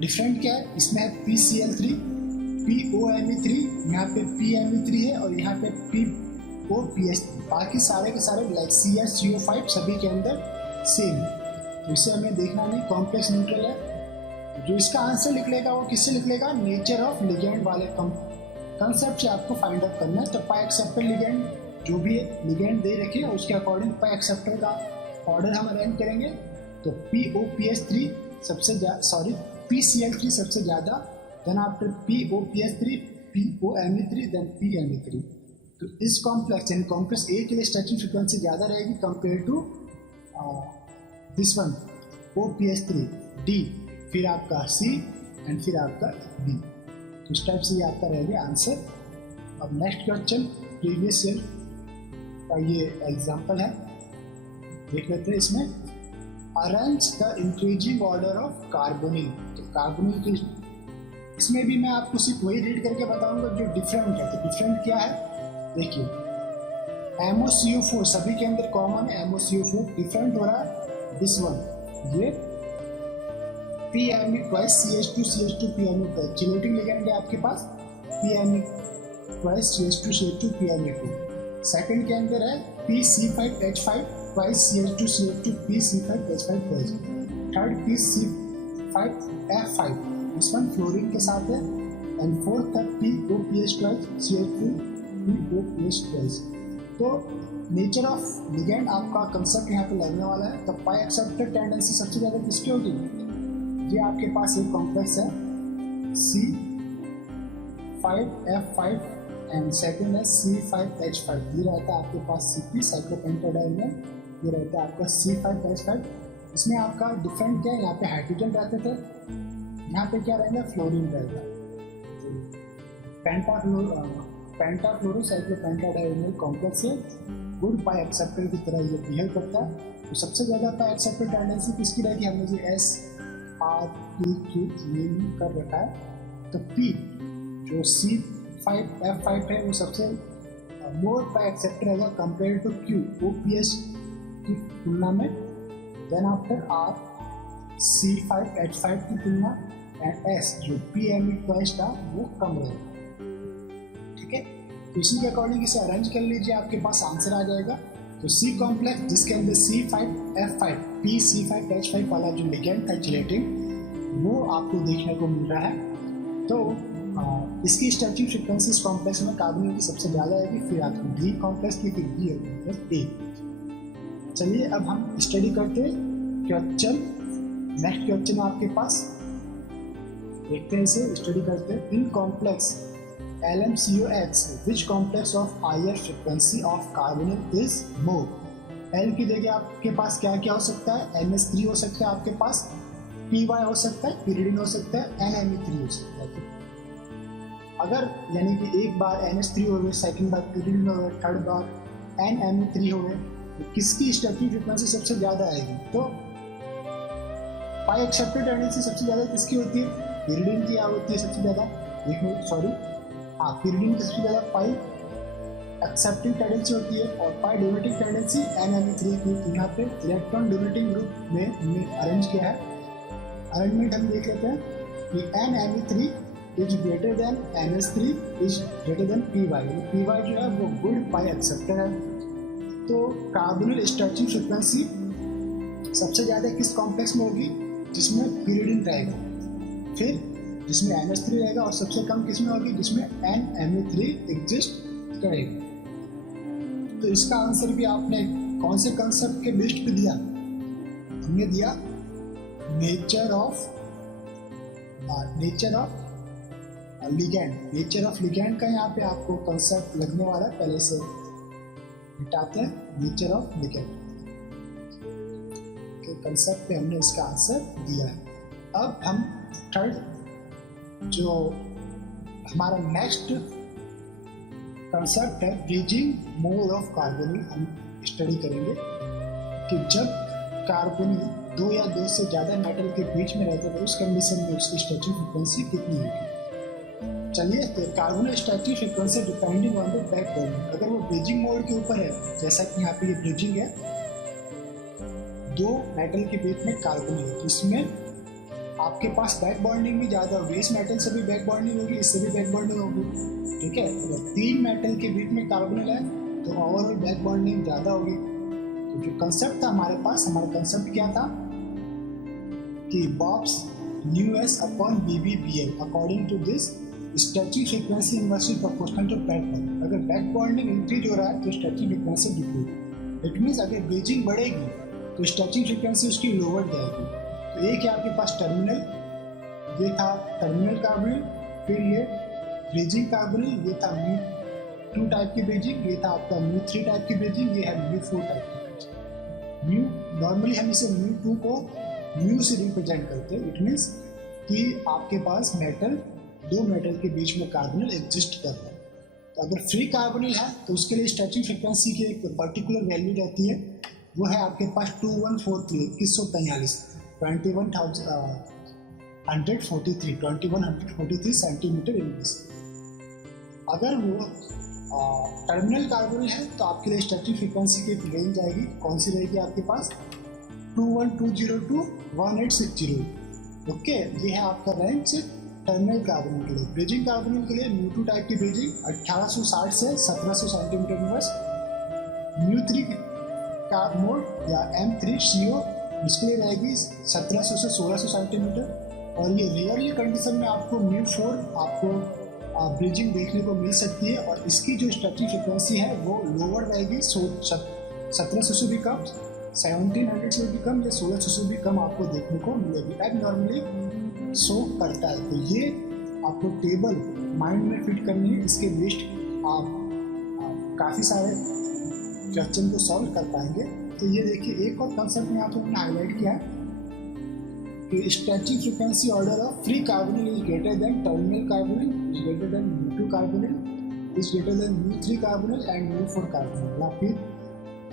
डिफरेंट क्या है, इसमें है PCl3, POMe3, यहाँ पे PMe3 है और यहाँ पे POPH3। बाकी सारे के सारे लाइक CH CO5 सभी के अंदर सेम है। तो इसे हमें देखना नहीं, कॉम्प्लेक्स न्यूट्रल है। जो इसका आंसर लिख लेगा वो किससे लिख लेगा, नेचर ऑफ लिगेंड वाले कंसेप्ट से आपको फाइंड आउट करना है। तो पाई एक्सेप्टर लिगेंड जो भी लिगेंड दे रखे हैं उसके अकॉर्डिंग पाई एक्सेप्टर का ऑर्डर हम अरेंज करेंगे। तो POPH3 PCl3 सबसे ज़्यादा, then after POPH3, POMe3, then PMe3। तो इस कॉम्प्लेक्स यानी कॉम्प्लेक्स ए के लिए स्ट्रेचिंग फ्रीक्वेंसी ज़्यादा रहेगी compare to this one OPH3 D, फिर आपका C एंड फिर आपका B। तो इस टाइप से ये आपका रहेगा आंसर। अब नेक्स्ट क्वेश्चन प्रीवियस ईयर का ये एग्जाम्पल है, देख लेते हैं। इसमें arrange the increasing order of carbonyl. तो कार्बोनिल की इसमें भी मैं आपको सिर्फ वही रीड करके बताऊंगा जो डिफरेंट है। तो डिफरेंट क्या है, देखिए MOCO4 सभी के अंदर कॉमन है, MOCO4 डिफरेंट हो रहा है दिस वन, ये PMe twice CH2 PMe twice chelating ligand है आपके पास, PMe twice CH2 PMe2। Second के अंदर है PC5H5 twice CH2 PC5H5 twice. Third PC5F5, इस वन फ्लोरीन के साथ है। एंड फोर्थ है POPH twice CH2 POPH twice. तो नेचर ऑफ लिगेंड आपका कंसेप्ट यहाँ पे लगने वाला है। तो पाई एक्सेप्टर टेंडेंसी सबसे ज़्यादा किसकी होगी, ये आपके पास एक कॉम्प्लेक्स है C5F5 एंड सेकंड है C5H5। ये रहता है आपके पास CP साइक्लोपेंटाडाइन में, ये रहता है आपका C5H5। इसमें आपका डिफरेंट क्या है, यहाँ पे हाइड्रोजन रहते थे, यहाँ पे क्या रहेगा, फ्लोरीन रहेगा। पेंटाफ्लोरोसाइक्लोपेंटाडाइनिल कॉम्प्लेक्स है, गुड पाई एक्सेप्टर की तरह ये बिहेव करता है। तो सबसे ज़्यादा पाई एक्सेप्टर टेंडेंसी किसकी रहेगी, हमने जो SRPQ कर रखा है। तो P जो C5F5 है वो सबसे मोर पाई एक्सेप्टर रहेगा कंपेयर टू Q OPH की तुलना में। देन आफ्टर R C5H5 की तुलना, एंड S जो PMe ट्वाइस था वो कम रहेगा। ठीक है, तो इसी के अकॉर्डिंग इसे अरेंज कर लीजिए, आपके पास आंसर आ जाएगा। तो C कॉम्प्लेक्स जिसके अंदर C5F5 PC5H5 वाला जो लिगेंड था चिलेटिंग, वो आपको देखने को मिल रहा है। तो इसकी स्ट्रेचिंग फ्रीक्वेंसी इस कॉम्प्लेक्स में कार्बोनिल की सबसे ज़्यादा आएगी, फिर आपको D कॉम्प्लेक्स की, फिर B कॉम्प्लेक्स A। चलिए अब हम स्टडी करते हैं क्वेश्चन। नेक्स्ट क्वेश्चन आपके पास, देखते हैं इसे, स्टडी करते हैं। In complex LMCOX which complex of higher frequency of carbonyl is more? L की जगह आपके पास क्या क्या हो सकता है, NH3 हो सकता है आपके पास, PY हो सकता है, pyridine हो सकता है, NMe3 हो सकता है। अगर यानी कि एक बार NH3 हो गए, सेकंड बार pyridine हो गए, थर्ड बार NMe3 हो गए, तो किसकी स्ट्रेचिंग फ्रीक्वेंसी सबसे ज़्यादा आएगी। तो पाई एक्सेप्टर टेंडेंसी सबसे ज़्यादा किसकी होती है, pyridine की होती है सबसे ज़्यादा, pyridine की सबसे ज़्यादा पाई एक्सेप्टिंग टेंडेंसी होती है, और पाई डोनेटिंग टेंडेंसी NMe3 की। तो यहाँ पे इलेक्ट्रॉन डोनेटिंग ग्रुप में हमने अरेंज किया है। अरेंजमेंट हम देख लेते हैं कि NMe3 is greater then NH3 is greater then PY। PY जो है वो गुड पाई एक्सेप्टर है। तो कार्बोनिल स्ट्रेचिंग फ्रीक्वेंसी सबसे ज़्यादा किस कॉम्प्लेक्स में होगी, जिसमें pyridine रहेगा। फिर जिसमें NH3 रहेगा, और सबसे कम किसमें होगी, जिसमें NMe3 एग्जिस्ट करेगा। तो इसका आंसर भी आपने कौन से कंसेप्ट के बेस्ड पे दिया, हमने दिया nature of ligand. Nature of ligand का यहाँ पे आपको कंसेप्ट लगने वाला है, पहले से मिटाते हैं। नेचर ऑफ लिगैंड के कंसेप्ट पे हमने इसका आंसर दिया है। अब हम थर्ड जो हमारा नेक्स्ट कंसेप्ट है ब्रिजिंग मोड ऑफ कार्बोनिल, हम स्टडी करेंगे कि जब कार्बोनिल दो या दो से ज़्यादा मेटल के बीच में रहते हैं तो उस कंडीशन में उसकी स्टैटिक फ्रीक्वेंसी कितनी होगी। चलिए, तो carbonyl static frequency depending on the back bonding. अगर वो ब्रिजिंग मोड के ऊपर है, जैसा कि यहाँ पे ये ब्रिजिंग है, दो मेटल के बीच में कार्बोनिल, इसमें आपके पास बैक बॉन्डिंग भी ज़्यादा होगी। इस मेटल से भी बैक बॉन्डिंग होगी, इससे भी बैक बॉन्डिंग होगी, ठीक है। अगर तीन मेटल के बीच में कार्बोनिल है तो ओवरऑल बैक बॉन्डिंग ज़्यादा होगी। तो जो कंसेप्ट था हमारे पास, हमारा कंसेप्ट क्या था कि बॉब्स µs upon BBBL according to this static frequency inversely proportional to back bonding. अगर बैक बॉन्डिंग इंक्रीज हो रहा है तो static frequency decrease. It means अगर ब्रिजिंग बढ़ेगी तो स्टैटिक फ्रीक्वेंसी उसकी लोअर जाएगी। तो एक है आपके पास टर्मिनल, ये था टर्मिनल कार्बोनिल, फिर ये ब्रिजिंग कार्बोनिल, ये था μ2 टाइप की ब्रिजिंग, ये था आपका μ3 टाइप की ब्रिजिंग, ये है μ4 टाइप की ब्रिजिंग। नॉर्मली हम इसे μ2 को μ से रिप्रेजेंट करते हैं। इट मीन्स कि आपके पास मेटल, दो मेटल के बीच में कार्बोनिल एग्जिस्ट कर रहा है। तो अगर फ्री कार्बोनिल है तो उसके लिए स्टैटिक फ्रीक्वेंसी की एक पर्टिकुलर वैल्यू रहती है, वो है आपके पास 2143 2143 सेंटीमीटर इनवर्स। अगर वो टर्मिनल कार्बोनिल है तो आपके लिए स्टैटिक फ्रीक्वेंसी की एक रेंज आएगी, कौन सी रहेगी आपके पास, 21202 to 1860। ओके, ये है आपका रेंज टर्मिनल कार्बोनिल के लिए। ब्रिजिंग कार्बोनिल के लिए μ2 टाइप की ब्रिजिंग 1860 से 1700 सेंटीमीटर इनवर्स। μ3 का मोड या M3CO इसके लिए रहेगी 1700 से 1600 सेंटीमीटर। और ये रेयरली कंडीशन में आपको μ4 आपको ब्रिजिंग देखने को मिल सकती है, और इसकी जो स्टैटिक फ्रीक्वेंसी है वो लोअर रहेगी, 1700 से भी कम, 1700 से भी कम या 1600 से भी कम आपको देखने को मिलेगी। एब नॉर्मली शो करता है। तो ये आपको टेबल माइंड में फिट करनी है, इसके बेस्ड आप काफ़ी सारे क्वेश्चन को सॉल्व कर पाएंगे। तो ये देखिए, एक और कंसेप्ट में आपको हाईलाइट किया है कि static frequency order of free carbonyl is greater than terminal carbonyl, is greater than μ2 carbonyl, is greater than μ3 carbonyl and μ4 carbonyl, या फिर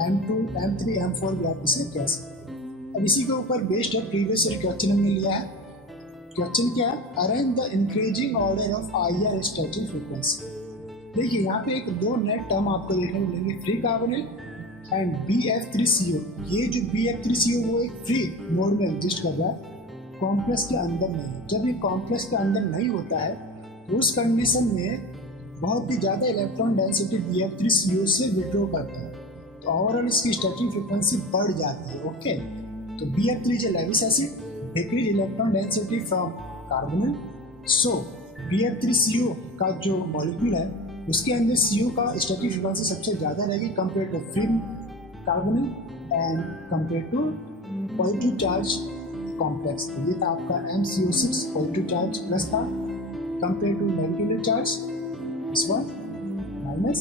M2, M3, M4 भी आप इसे कह सकते हैं। अब इसी के ऊपर बेस्ड है प्रीवियस ईयर क्वेश्चन हमने लिया है। क्वेश्चन क्या है, arrange the increasing order of IR static frequency. देखिए यहाँ पे एक दो नेट टर्म आपको देखने को मिलेंगे, फ्री कार्बोनिल एंड BF3CO। ये जो BF3CO वो एक फ्री मोड में एग्जिस्ट कर रहा है, कॉम्प्लेक्स के अंदर नहीं। जब ये कॉम्प्लेक्स के अंदर नहीं होता है तो उस कंडीशन में बहुत ही ज़्यादा इलेक्ट्रॉन डेंसिटी BF3CO से विड्रॉ करता है, तो ओवरऑल इसकी स्टैटिक फ्रीक्वेंसी बढ़ जाती है। ओके, तो BF3 is a Lewis acid, decrease electron density from carbonyl. So BF3CO का जो मॉलिक्यूल है उसके अंदर CO का स्टैटिक फ्रीक्वेंसी सबसे ज़्यादा रहेगी compare to free carbonyl and compare to positive charge complex. तो ये था आपका MCO6 पॉजिटिव चार्ज प्लस था कंपेयर टू नेगेटिव चार्ज इस वन माइनस।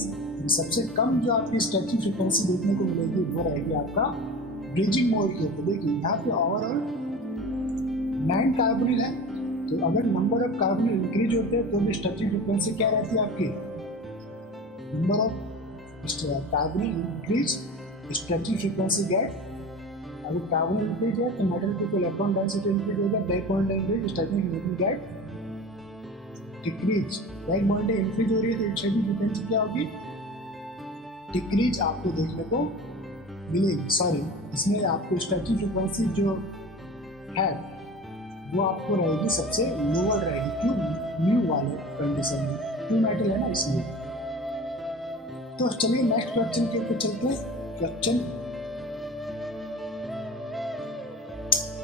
सबसे कम जो आपकी स्टैटिक फ्रीक्वेंसी देखने को मिलेगी वो रहेगी आपका ब्रिजिंग मोड के ऊपर। देखिए यहाँ पे ओवरऑल 9 कार्बोनिल है, तो अगर नंबर ऑफ कार्बोनिल इंक्रीज होते हैं तो भी स्टैटिक फ्रीक्वेंसी क्या रहती है आपकी, number of carbonyl increase static frequency get. अगर कार्बोनिल इंक्रीज है तो मेटल के इलेक्ट्रॉन डेंसिटी इंक्रीज होगा, back bonding increase, static frequency get decrease. Back bonding increase हो रही है तो स्टैटिक फ्रीक्वेंसी क्या होगी, डिक्रीज आपको देखने को मिलेगी। सॉरी, इसमें आपको स्टैटिक फ्रीक्वेंसी जो है वो आपको रहेगी सबसे लोअर रहेगी, क्यों, म्यू वाले कंडीशन में, टू मेटल है ना इसलिए। तो चलिए नेक्स्ट क्वेश्चन के ऊपर चलते हैं। Question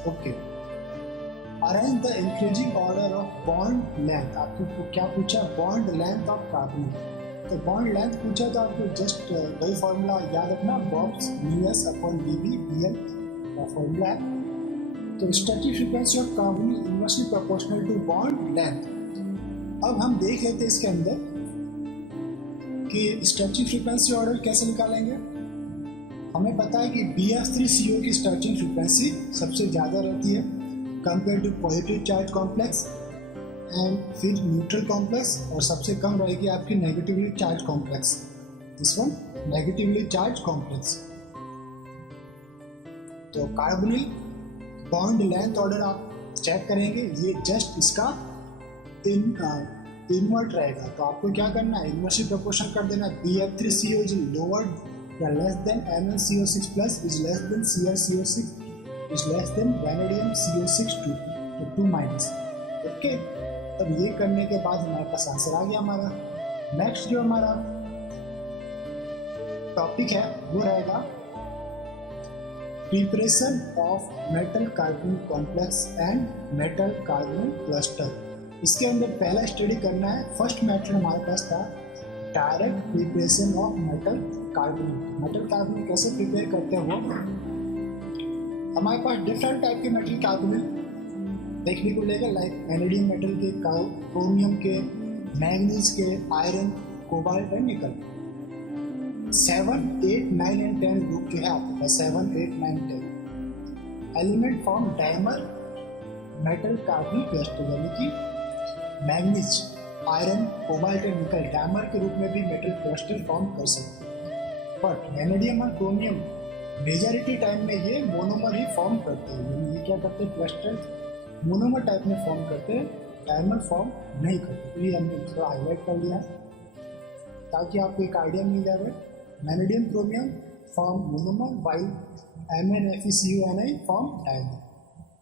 okay, arrange the increasing order of bond length. आपको क्या पूछा? Bond length of carbon. तो बॉन्ड लेंथ पूछा तो आपको जस्ट वही फॉर्मूला याद रखना, बॉक्स μs अपॉन dB bl का फॉर्मूला है। तो static frequency of carbon is inversely proportional to bond length. अब हम देख लेते हैं इसके अंदर कि स्टैटिक फ्रीक्वेंसी ऑर्डर कैसे निकालेंगे। हमें पता है कि BF3CO की स्टार्टिंग फ्रीक्वेंसी सबसे ज़्यादा रहती है compare to positive charge complex and फिर न्यूट्रल कॉम्प्लेक्स, और सबसे कम रहेगी आपकी negatively charge complex. This one negatively charge complex. तो कार्बोनिल बॉन्ड लेंथ ऑर्डर आप चेक करेंगे, ये जस्ट इसका इनवर्ट रहेगा। तो आपको क्या करना है? इनवर्सली प्रोपोर्शन कर देना। BF3CO इज लोअर या less than MnCO6 plus is less than CrCO6 is less than vanadium CO6 2 minus. Okay, अब ये करने के बाद हमारे पास आंसर आ गया हमारा। नेक्स्ट जो हमारा टॉपिक है वो रहेगा preparation of metal carbon complex and metal carbon cluster. इसके अंदर पहला स्टडी करना है, फर्स्ट मेथड हमारे पास था direct preparation of metal carbon. Metal carbon कैसे प्रिपेयर करते हैं वो हमारे पास डिफरेंट टाइप के मेटल कार्बन देखने को मिलेगा, लाइक वेनेडियम मेटल के, क्रोमियम के, मैग्नीज के, आयरन, कोबाल्ट एंड निकल। 7, 8, 9 एंड 10 ग्रुप जो है आपके पास 7, 8, 9, 10 element form dimer metal carbon cluster, यानी कि manganese, iron, cobalt and nickel dimer के रूप में भी मेटल क्लस्टर फॉर्म कर सकते हैं। बट वेनेडियम और क्रोमियम मेजॉरिटी टाइम में ये मोनोमर ही फॉर्म करते हैं, यानी ये क्या करते हैं? क्लस्टर मोनोमर टाइप में फॉर्म करते हैं, डायमर फॉर्म नहीं करते। तो ये हमने थोड़ा हाईलाइट कर लिया ताकि आपको एक आइडिया मिल जाए। Vanadium chromium form monomer while MnFeCuNi form dimer.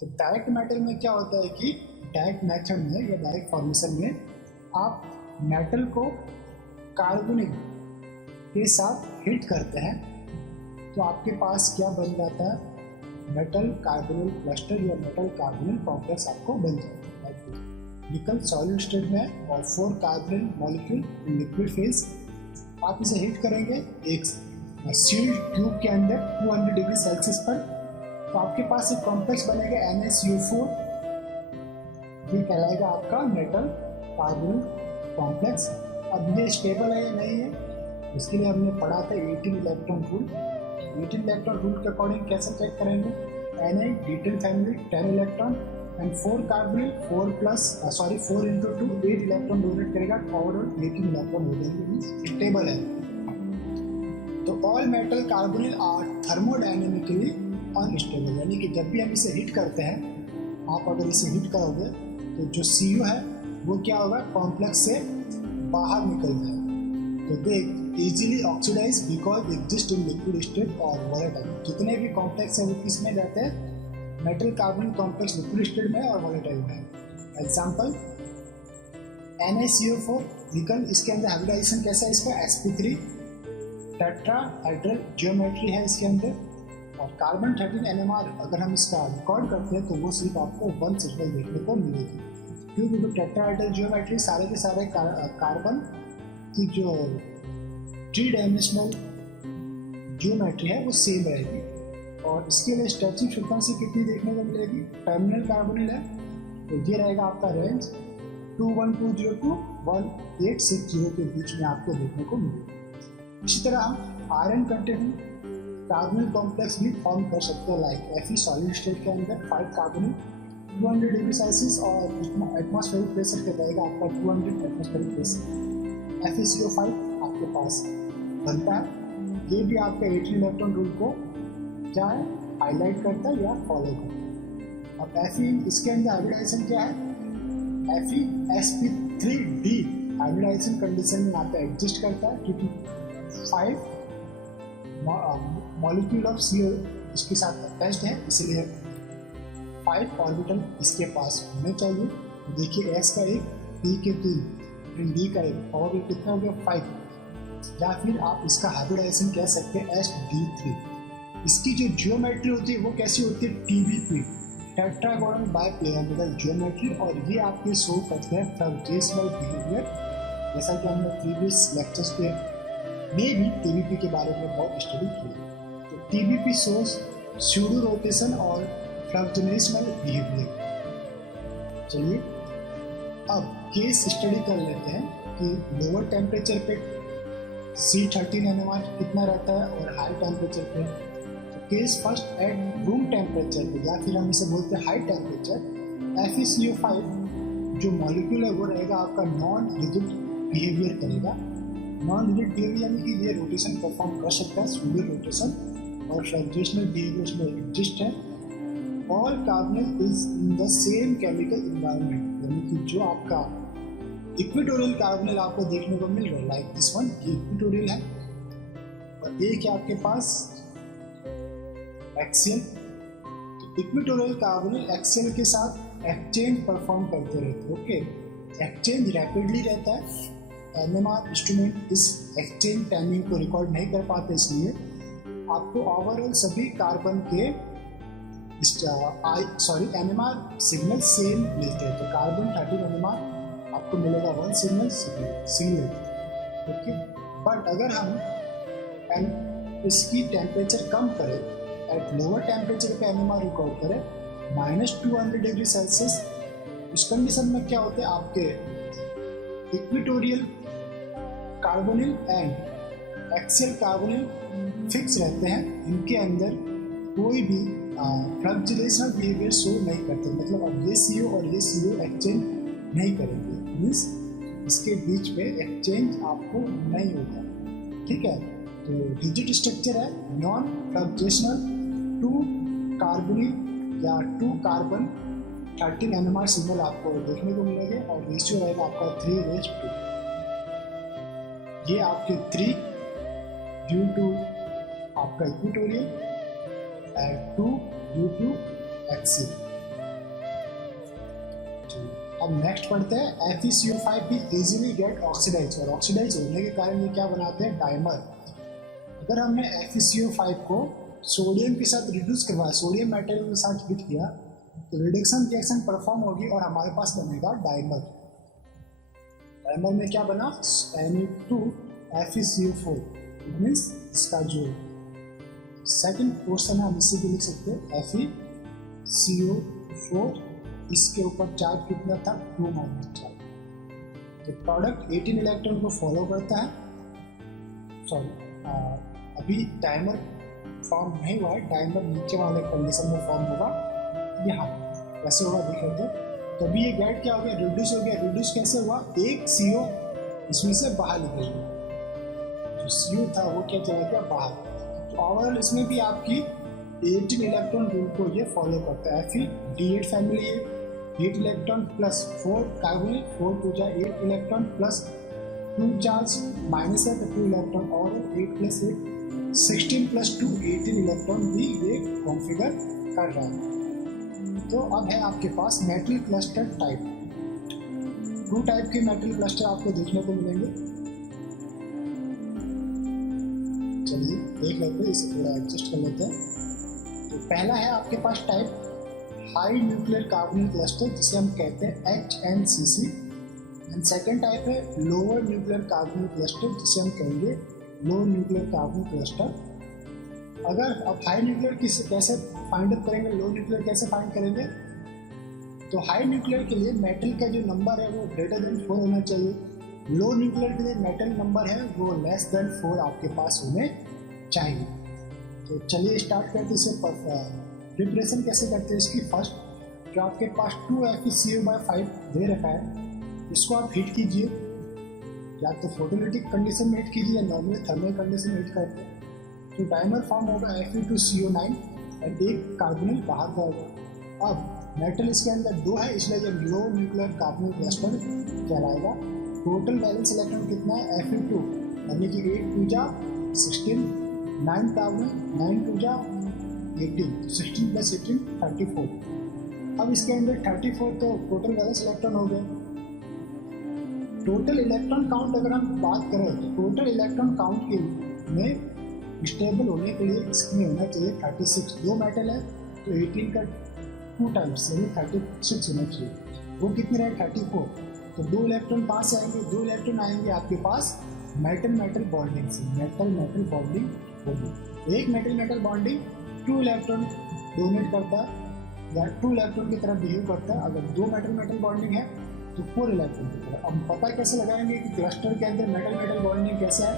तो डायरेक्ट मेटल में क्या होता है कि डायरेक्ट मेथड में या डायरेक्ट फॉर्मेशन में आप मेटल को कार्बोनिल के साथ हिट करते हैं तो आपके पास क्या बन जाता है? मेटल कार्बोनिल क्लस्टर या मेटल कार्बोनिल कॉम्प्लेक्स आपको बन जाता है। निकल सॉलिड स्टेट में और 4 carbonyl molecule in liquid phase. आप इसे हिट करेंगे एक सील्ड ट्यूब के अंदर 200 डिग्री सेल्सियस पर, तो आपके पास एक कॉम्प्लेक्स बनेगा NaCO4, ये कहलाएगा आपका मेटल कार्बोनिल कॉम्प्लेक्स। अब ये स्टेबल है या नहीं है, इसके लिए हमने पढ़ा था 18 इलेक्ट्रॉन रूल। 18 इलेक्ट्रॉन रूल के अकॉर्डिंग कैसे चेक करेंगे? Na detail family 10 electron and 4 carbonyl 4 into 2 8 electron donate करेगा, ओवरऑल 18 इलेक्ट्रॉन हो जाएंगे, स्टेबल है। तो all metal carbonyl are thermodynamically unstable, यानी कि जब भी हम इसे हिट करते हैं, आप अगर इसे हिट करोगे तो जो CO है वो क्या होगा? कॉम्प्लेक्स से बाहर निकल जाएगा। तो they easily oxidize because exist in liquid state और वोलेटाइल। जितने भी कॉम्प्लेक्स है वो किस में रहते हैं? Metal carbon complex liquid state में और वोलेटाइल में। एग्जाम्पल NaCO4 निकल, इसके अंदर हाइब्रिडाइजेशन कैसा है इसका? sp3 टेट्राहेड्रल जियोमेट्री है इसके अंदर। और कार्बन 13 NMR अगर हम इसका रिकॉर्ड करते हैं तो वो सिर्फ आपको 1 सिग्नल देखने को मिलेगी, क्योंकि जो टेट्राहेड्रल जियोमेट्री सारे के सारे कार्बन की जो 3 डायमेंशनल जियोमेट्री है वो सेम रहेगी। और इसके लिए स्टैटिक फ्रीक्वेंसी कितनी देखने को मिलेगी? टर्मिनल कार्बोनिल है तो ये रहेगा आपका रेंज 212 to 1860 के बीच में आपको देखने को मिलेगा। इसी तरह हम आयरन कंटेनिंग कार्बोनिल कॉम्प्लेक्स भी फॉर्म कर सकते हैं, लाइक Fe सॉलिड स्टेट के अंदर 5 कार्बोनिल 200 डिग्री सेल्सियस और एटमॉस्फेरिक प्रेशर के रहेगा आपका 200 एटमॉस्फेरिक प्रेशर। FeCO5 आपके पास बनता है। ये भी आपका 18 इलेक्ट्रॉन रूल को क्या है? हाईलाइट करता है या फॉलो करता है। अब Fe इसके अंदर हाइब्रिडाइजेशन क्या है? FeSp3d हाइब्रिडाइजेशन कंडीशन में यहाँ पे एग्जिस्ट करता है, क्योंकि 5 मॉलिक्यूल ऑफ CO इसके साथ अटैच्ड है, इसलिए 5 ऑर्बिटल इसके पास होने चाहिए। देखिए S का 1, P के 3, D का 1, और ये कितना हो गया? 5। या फिर आप इसका हाइब्रिडाइजेशन कह सकते हैं sd3। इसकी जो जियोमेट्री होती है वो कैसी होती है? TBP टेट्रागोनल बाइपिरामिडल ज्योमेट्री, और ये आपके शो करते हैं फ्लक्चुएशनल बिहेवियर, जैसा कि हमने प्रीवियस लेक्चर्स पे में भी टीबीपी के बारे में बहुत स्टडी की। तो टीबीपी शोज स्यूडो रोटेशन और फ्लक्चुएशनल बिहेवियर। चलिए अब केस स्टडी कर लेते हैं कि लोअर टेम्परेचर पे C13 NMR कितना रहता है और हाई टेम्परेचर पे। तो case first at room temperature पे, या फिर हम इसे बोलते हैं हाई टेम्परेचर, FeCO5 जो मॉलिक्यूल है वो रहेगा आपका नॉन रिजिड बिहेवियर करेगा। नॉन रिजिड बिहेवियर यानी कि ये रोटेशन परफॉर्म कर सकता है, सूडो रोटेशन, और फ्लक्चुएशनल बिहेवियर में एग्जिस्ट है। All carbonyl is in the same chemical environment, यानी कि जो आपका इक्वेटोरियल कार्बोनिल आपको देखने को मिल रहा है, लाइक दिस वन, ये इक्वेटोरियल है, और एक है आपके पास एक्सियल। तो इक्वेटोरियल कार्बोनिल एक्सियल के साथ एक्सचेंज परफॉर्म करते रहते हैं। ओके, एक्सचेंज रैपिडली रहता है। NMR इंस्ट्रूमेंट इस एक्सचेंज टाइमिंग को रिकॉर्ड नहीं कर पाते, इसलिए आपको ओवरऑल सभी कार्बन के NMR सिग्नल सेम मिलते हैं। तो कार्बन 13 NMR आपको मिलेगा 1 सिग्नल सिंगल। ओके, बट अगर हम इसकी टेम्परेचर कम करें, एट लोअर टेम्परेचर पे NMR रिकॉर्ड करें -200 डिग्री सेल्सियस, उस कंडीशन में क्या होते हैं, आपके equatorial carbonyl and axial carbonyl fix रहते हैं, इनके अंदर कोई भी फ्लक्चुएशनल बिहेवियर शो नहीं करते। मतलब अब ये CO और ये CO एक्सचेंज नहीं करेंगे, मीन्स इसके बीच में एक्सचेंज आपको नहीं होगा। ठीक है, तो रिजिड स्ट्रक्चर है, नॉन फ्लक्चुएशनल, 2 कार्बोनिल या 2 कार्बन 13 NMR सिग्नल आपको देखने को मिलेंगे, और रेशियो रहेगा आपका 3:2। ये आपके 3 ड्यू टू आपका equatorial and 2 due to axial. अब नेक्स्ट पढ़ते हैं, FeCO5 भी इजीली गेट ऑक्सीडाइज, और ऑक्सीडाइज होने के कारण ये क्या बनाते हैं, डाइमर। अगर हमने FeCO5 को सोडियम के साथ रिड्यूस करवाया, सोडियम मेटल के साथ हिट किया, तो रिडक्शन रिएक्शन परफॉर्म होगी और हमारे पास बनेगा डाइमर। डाइमर में क्या बना, Na2FeCO4, मीन्स इसका जो सेकंड पोर्शन है हम इससे भी लिख सकते हैं FeCO4, इसके ऊपर चार्ज कितना था, 2 -4। तो प्रोडक्ट 18 इलेक्ट्रॉन को फॉलो करता है। सॉरी, अभी डाइमर फॉर्म नहीं हुआ है, डाइमर नीचे वाले कंडीशन में फॉर्म होगा, यहाँ कैसे होगा देख लेते हैं। तो अभी ये गैट क्या हो गया, रिड्यूस हो गया। रिड्यूस कैसे हुआ, एक CO इसमें से बाहर निकल गया, जो CO था वो क्या चला गया बाहर। तो ओवरऑल इसमें भी आपकी 18 इलेक्ट्रॉन रूल को ये फॉलो करता है। फिर D8 फैमिली है, 8 इलेक्ट्रॉन प्लस 4 कार्बोनिल, 4 2 जा 8 इलेक्ट्रॉन प्लस 2 चार्ज माइनस है तो 2 इलेक्ट्रॉन, और 8 + 8 16 + 2 18 इलेक्ट्रॉन भी ये कॉन्फ़िगर कर रहा है। तो अब है आपके पास मेटल क्लस्टर टाइप। 2 टाइप के मेटल क्लस्टर आपको देखने को मिलेंगे। चलिए देख लेते हैं, इसे थोड़ा एडजस्ट कर लेते हैं। तो पहला है आपके पास type high nuclear carbonyl cluster, जिसे हम कहते हैं HNCC, एंड सेकेंड टाइप है लोअर न्यूक्लियर कार्बोनिल क्लस्टर, जिसे हम कहेंगे लो न्यूक्लियर कार्बोनिल क्लस्टर। अगर अब हाई न्यूक्लियर कैसे फाइंड अप करेंगे, लो न्यूक्लियर कैसे फाइंड करेंगे, तो हाई न्यूक्लियर के लिए मेटल का जो नंबर है वो >4 होना चाहिए। लो न्यूक्लियर के लिए मेटल नंबर है वो <4 आपके पास होने चाहिए। तो चलिए स्टार्ट करते हैं इसे। प्रिपरेशन कैसे करते हैं इसकी। फर्स्ट जो आपके पास 2FeCO5 दे रखा है, इसको आप हीट कीजिए, या तो फोटोलिटिक कंडीशन में हीट कीजिए या नॉर्मल थर्मल कंडीशन में हीट करते हैं। तो डाइमर फॉर्म होगा Fe2CO9 और एक कार्बोनिल बाहर जाएगा। अब मेटल इसके अंदर 2 है, इसलिए ये लो न्यूक्लियर कार्बोनिल क्लस्टर कहलाएगा। टोटल वैलेंस इलेक्ट्रॉन कितना है, Fe2, यानी कि 8 2 जा 16, 9 कार्बोनिल, 9 2 जा 18, 16 + 18 34। अब इसके अंदर 34 तो टोटल वैलेंस इलेक्ट्रॉन हो गए। टोटल इलेक्ट्रॉन काउंट अगर हम बात करें तो टोटल इलेक्ट्रॉन काउंट के में स्टेबल होने के लिए इसमें होना चाहिए 36। 2 मेटल है तो 18 का 2 टाइम्स यानी 36 होना चाहिए। वो कितने रहे 34, तो 2 इलेक्ट्रॉन कहाँ से आएंगे, 2 इलेक्ट्रॉन आएंगे आपके पास मेटल मेटल बॉन्डिंग से, मेटल मेटल बॉन्डिंग होगी। एक metal metal bonding 2 electron donate करता है या 2 इलेक्ट्रॉन की तरह बिहेव करता है। अगर 2 मेटल मेटल बॉन्डिंग है तो 4 इलेक्ट्रॉन की तरह। अब पता कैसे लगाएंगे कि क्लस्टर के अंदर मेटल मेटल बॉन्डिंग कैसा है,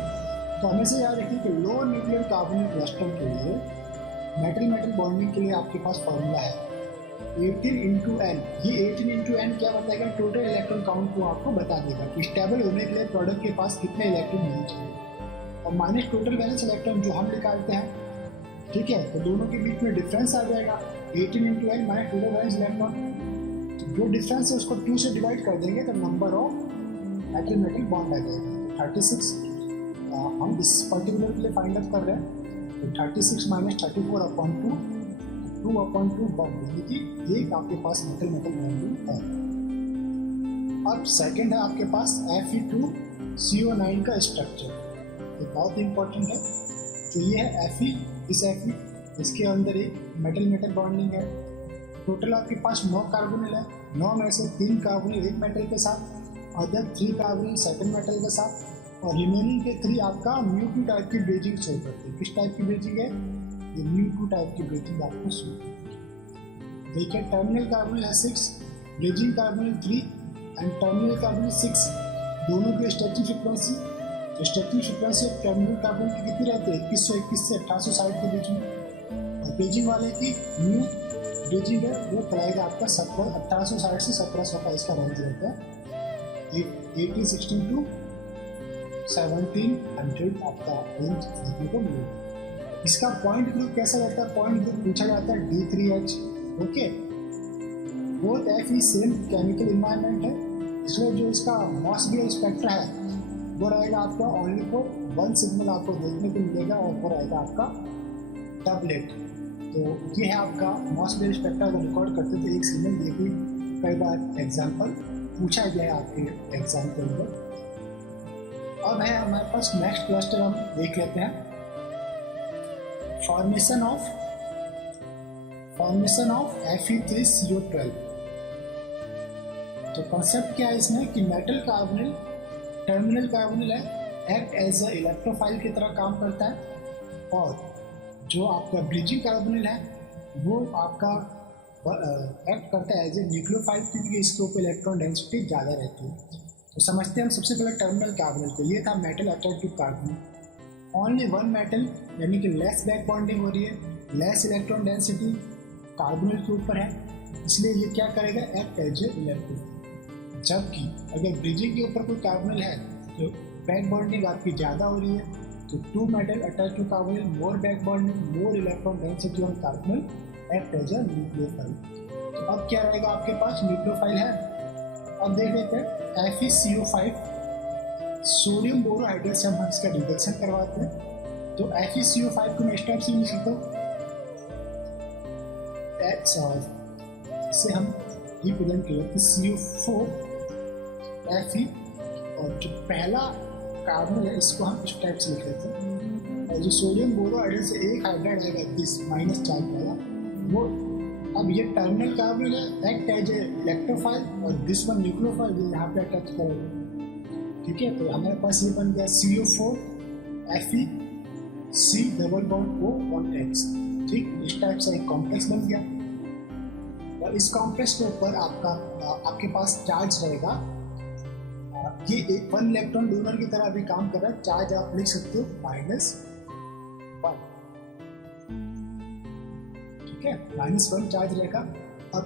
तो हमेशा याद रखिए कि लो न्यूक्लियर कार्बोनिल क्लस्टर के लिए मेटल मेटल बॉन्डिंग के लिए आपके पास फॉर्मूला है 18 इंटू एन। ये 18 इंटू एन क्या बताएगा, टोटल इलेक्ट्रॉन काउंट को आपको बता देगा कि स्टेबल होने के लिए प्रोडक्ट के पास कितने इलेक्ट्रॉन होने चाहिए, और माइनस टोटल वैलेंस इलेक्ट्रॉन जो हम निकालते हैं। ठीक है, तो दोनों के बीच में डिफरेंस आ जाएगा 18 into N minus total valence electron. तो जो डिफरेंस है उसको 2 से डिवाइड कर देंगे तो number of metal metal bond आ जाएगा 36। हम इस पर्टिकुलर के लिए फाइंड आउट कर रहे हैं, तो 36 माइनस 34 अपॉन 2 अपॉन 2 बॉन्ड, यानी कि एक आपके पास मेटल मेटल बॉन्डिंग है। अब सेकंड है आपके पास Fe2CO9 का स्ट्रक्चर, ये बहुत इंपॉर्टेंट है। तो ये है Fe, इस Fe इसके अंदर एक मेटल मेटल बॉन्डिंग है। टोटल आपके पास 9 कार्बोनिल है, 9 में से 3 कार्बोनिल एक मेटल के साथ, अदर 3 कार्बोनिल सेकंड मेटल के साथ, और रिमेनिंग के 3 आपका mu2 टाइप की ब्रिजिंग शो करते हैं। किस टाइप की ब्रिजिंग है, ये mu2 टाइप की ब्रिजिंग आपको शो करती है। देखिए टर्मिनल कार्बोनिल है 6, bridging carbonyl 3 and terminal carbonyl 6, दोनों की structural frequency of terminal carbonyl की कितनी रहती है 2121 से 1860 के बीच में, और ब्रिजिंग वाले की म्यू ब्रिजिंग है वो कराएगा आपका 1860 से 1722 का रेंज रहता है। 1816 टू 1700 आपका रेंज देखने को मिलेगा। इसका पॉइंट ग्रुप कैसा रहता है, पॉइंट ग्रुप पूछा जाता है D3H। Okay, both Fe same chemical environment है, इसलिए जो इसका मॉसबियर स्पेक्ट्रा है वो रहेगा आपका ओनली फॉर 1 सिग्नल आपको देखने को मिलेगा, और वो रहेगा आपका डबलेट। तो ये है आपका मॉसबियर स्पेक्ट्रा को रिकॉर्ड करते थे एक सिग्नल, ये भी कई बार एग्जाम्पल पूछा गया है आपके एग्जाम के अंदर। अब है हमारे पास नेक्स्ट क्लस्टर, हम देख लेते हैं फॉर्मेशन ऑफ Fe3CO12। तो कॉन्सेप्ट क्या है इसमें कि मेटल कार्बोनिल टर्मिनल कार्बोनिल है, एक्ट एज अ इलेक्ट्रोफाइल की तरह काम करता है, और जो आपका ब्रिजिंग कार्बोनिल है वो आपका एक्ट करता है एज ए न्यूक्लियोफाइल, क्योंकि इसके ऊपर इलेक्ट्रॉन डेंसिटी ज़्यादा रहती है। तो समझते हैं हम सबसे पहले टर्मिनल कार्बोनिल को। ये था metal attractive carbonyl, only 1 metal यानी कि लेस बैक बॉन्डिंग हो रही है, लेस इलेक्ट्रॉन डेंसिटी कार्बोनिल के ऊपर है, इसलिए ये क्या करेगा एक्ट एज ए इलेक्ट्रोफाइल। जबकि अगर ब्रिजिंग के ऊपर कोई कार्बोनिल है तो बैक बॉन्डिंग आपकी ज़्यादा हो रही है, तो 2 metal attach to carbonyl, more back bonding, more electron density on carbonyl act as a nucleophile. तो अब क्या रहेगा आपके पास, न्यूक्लियोफाइल है। अब देख लेते हैं FeCO5, सोडियम बोरोहाइड्रेट से हम इसका रिडक्शन करवाते हैं। तो FeCO5 को मैं इस टाइप से लिख सकता हूँ, इससे हम रिप्रेजेंट करते हैं CO4 Fe, और जो पहला कार्बन है इसको हम इस टाइप से लिख लेते हैं, और जो सोडियम बोरोहाइड्रेट से एक हाइड्राइड रहेगा दिस माइनस चार्ज वाला वो, अब ये टर्मिनल कार्बन है एक्ट एज ए इलेक्ट्रोफाइल, और दिस वन न्यूक्लियोफाइल जो यहाँ पे अटैच करेगा। ठीक है, तो हमारे पास ये बन गया CO4 Fe C double bond O1H। ठीक, इस टाइप से एक कॉम्प्लेक्स बन गया, और इस कॉम्प्लेक्स के ऊपर आपके पास चार्ज रहेगा। ये एक 1 इलेक्ट्रॉन डोनर की तरह भी काम कर रहा है, चार्ज आप लिख सकते हो -1। ठीक है, -1 चार्ज रहेगा। अब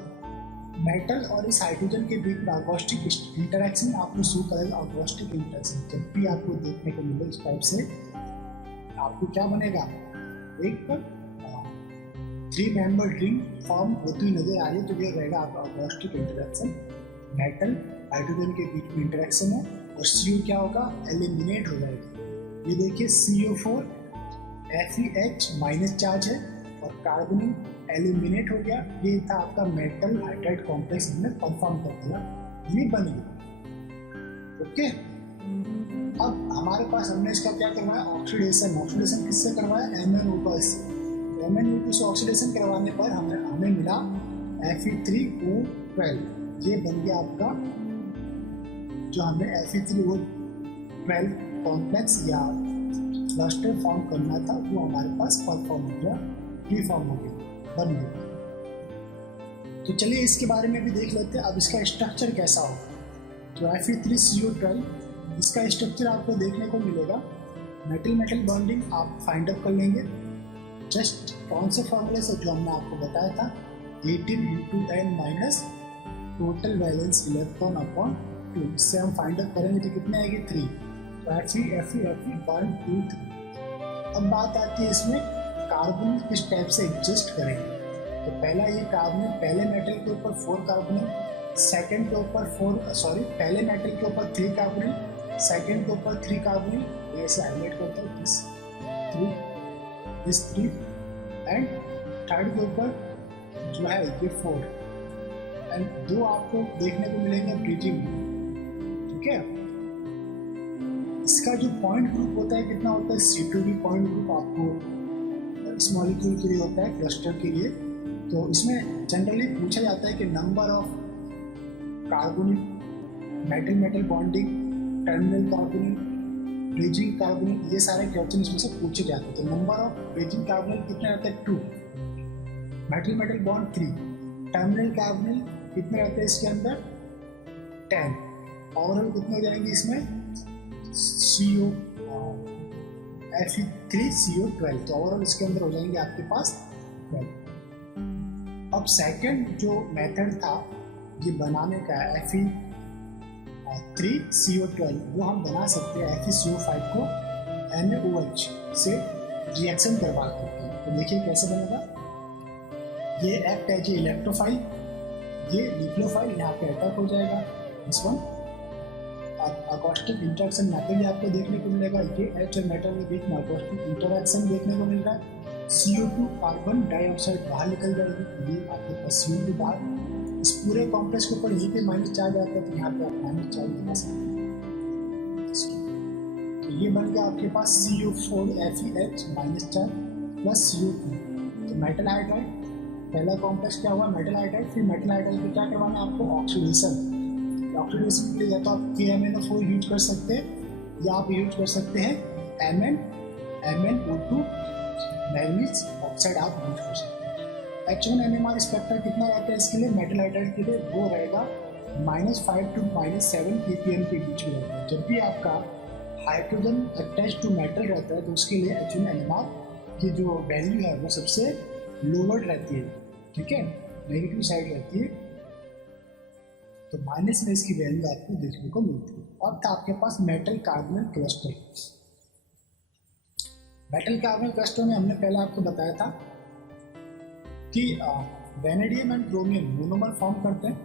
मेटल और इस हाइड्रोजन के बीच में अकॉस्टिक इंटरेक्शन आपको शो करेगा, अकॉस्टिक इंटरेक्शन जब भी आपको देखने को मिले इस टाइप से आपको क्या बनेगा, एक 3 मेंबर रिंग फॉर्म होती हुई नजर आ रही है, तो ये रहेगा आपका अकॉस्टिक इंटरेक्शन। मेटल हाइड्रोजन के बीच में इंटरेक्शन है, और CO क्या होगा, एलिमिनेट हो जाएगा। ये देखिए CO4 FeH माइनस चार्ज है, और कार्बोनिल एलिमिनेट हो गया। ये था आपका मेटल हाइड्राइड कॉम्प्लेक्स, हमने परफॉर्म कर दिया, ये बन गया। ओके, अब हमारे पास हमने इसका क्या करवाया, ऑक्सीडेशन किससे करवाया, MnO2 से। MnO2 से ऑक्सीडेशन करवाने पर हमें मिला Fe3O12, ये बन गया आपका जो हमें Fe3O12 कॉम्प्लेक्स या क्लस्टर फॉर्म करना था, वो हमारे पास परफॉर्म हो गया, प्री फॉर्म हो गया, बन गया। तो चलिए इसके बारे में भी देख लेते हैं अब इसका स्ट्रक्चर कैसा होगा। तो Fe3CO12 इसका स्ट्रक्चर आपको देखने को मिलेगा। मेटल मेटल बॉन्डिंग आप फाइंड आउट कर लेंगे जस्ट कौन से फॉर्मूले से, जो हमने आपको बताया था 18 × 10 minus total valence electron upon 2, इससे हम फाइंड आउट करेंगे तो कितने आएंगे 3। तो Fe 1 2 3। अब बात आती है इसमें कार्बन किस टाइप से एडजस्ट करेंगे। तो पहला ये कार्बन पहले मेटल के ऊपर 4 कार्बन, सेकंड के ऊपर पहले मेटल के ऊपर 3 कार्बन, सेकंड के ऊपर 3 कार्बन, ऐसे हाईलाइट करते हैं दिस 3 एंड थर्ड के ऊपर जो है ये 4 एंड 2 आपको देखने को मिलेंगे ब्रिजिंग। ठीक है, इसका जो पॉइंट ग्रुप होता है कितना होता है, C2B पॉइंट ग्रुप आपको इस मॉलिक्यूल के लिए होता है, क्लस्टर के लिए। तो इसमें जनरली पूछा जाता है कि number of carbonyl, metal metal bonding, terminal carbonyl, bridging carbonyl, ये सारे क्वेश्चन इसमें से पूछे जाते हैं। तो नंबर ऑफ ब्रिजिंग कार्बोनिल कितने रहते हैं 2, metal metal bond 3, terminal carbonyl कितने रहते हैं इसके अंदर 10, ओवरऑल कितने हो जाएंगे इसमें Fe3CO12, तो ओवरऑल इसके अंदर हो जाएंगे आपके पास 12। अब सेकंड जो मेथड था ये बनाने का Fe3CO12, वो हम बना सकते हैं FeCO5 को NaOH से रिएक्शन करवा सकते हैं। तो देखिए कैसे बनेगा, ये एक्ट एज ए इलेक्ट्रोफाइल, ये न्यूक्लियोफाइल यहाँ पे अटैक हो जाएगा this one. Acoustic interaction method भी आपको देखने को मिलेगा, ये H और मेटल के बीच में अकॉस्टिक इंटरेक्शन देखने को मिल रहा है। CO2 कार्बन डाइऑक्साइड बाहर निकल जाएगी, ये आपके पास CO2 बाहर, इस पूरे कॉम्प्लेक्स के ऊपर यहीं पे माइनस चार्ज आता है, तो यहाँ पे आप माइनस चार्ज लगा सकते हैं। तो ये बन गया आपके पास CO4 FeH minus charge plus CO2। तो मेटल हाइड्राइड पहला कॉम्प्लेक्स क्या हुआ मेटल हाइड्राइड, फिर मेटल हाइड्राइड को क्या करवाना है आपको ऑक्सीडेशन। ऑक्सीडेशन के लिए या तो आप KMnO4 यूज कर सकते हैं या आप यूज कर सकते हैं MnO2 मैग्नीज ऑक्साइड आप यूज कर सकते हैं। H1NMR स्पेक्ट्रम कितना रहता है इसके लिए, मेटल हाइड्राइड के लिए वो रहेगा -5 to -7 ppm के बीच में रहता है। जब भी आपका हाइड्रोजन अटैच टू मेटल रहता है तो उसके लिए H1NMR की जो वैल्यू है वो सबसे लोअर रहती है। ठीक है, नेगेटिव साइड रहती है, तो माइनस में इसकी वैल्यू आपको देखने को मिलती है। अब था आपके पास metal carbonyl cluster. Metal carbonyl cluster में हमने पहले आपको बताया था कि vanadium and chromium monomer form करते हैं,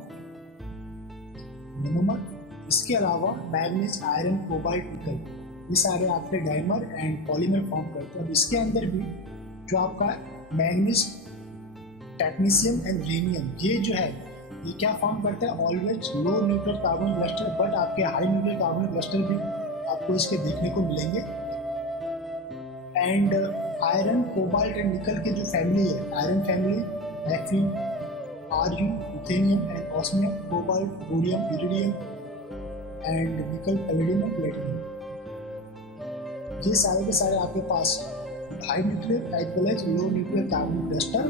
मोनोमर। इसके अलावा मैग्नीज, आयरन, कोबाल्ट, निकल, ये सारे आपके डाइमर एंड पॉलीमर फॉर्म करते हैं। अब इसके अंदर भी जो आपका मैग्नीज, टेक्नीशियम एंड यूरेनियम, ये जो है ये क्या फॉर्म करते हैं, always low nuclear carbon cluster, but आपके हाई न्यूक्लियर कार्बन क्लस्टर भी आपको इसके देखने को मिलेंगे। एंड आयरन, कोबाल्ट एंड निकल के जो फैमिली है, iron family Fe, Ru, ruthenium and osmium, cobalt, rhodium, iridium and nickel, palladium and platinum, ये सारे के सारे आपके पास high nuclear as well as low nuclear carbon cluster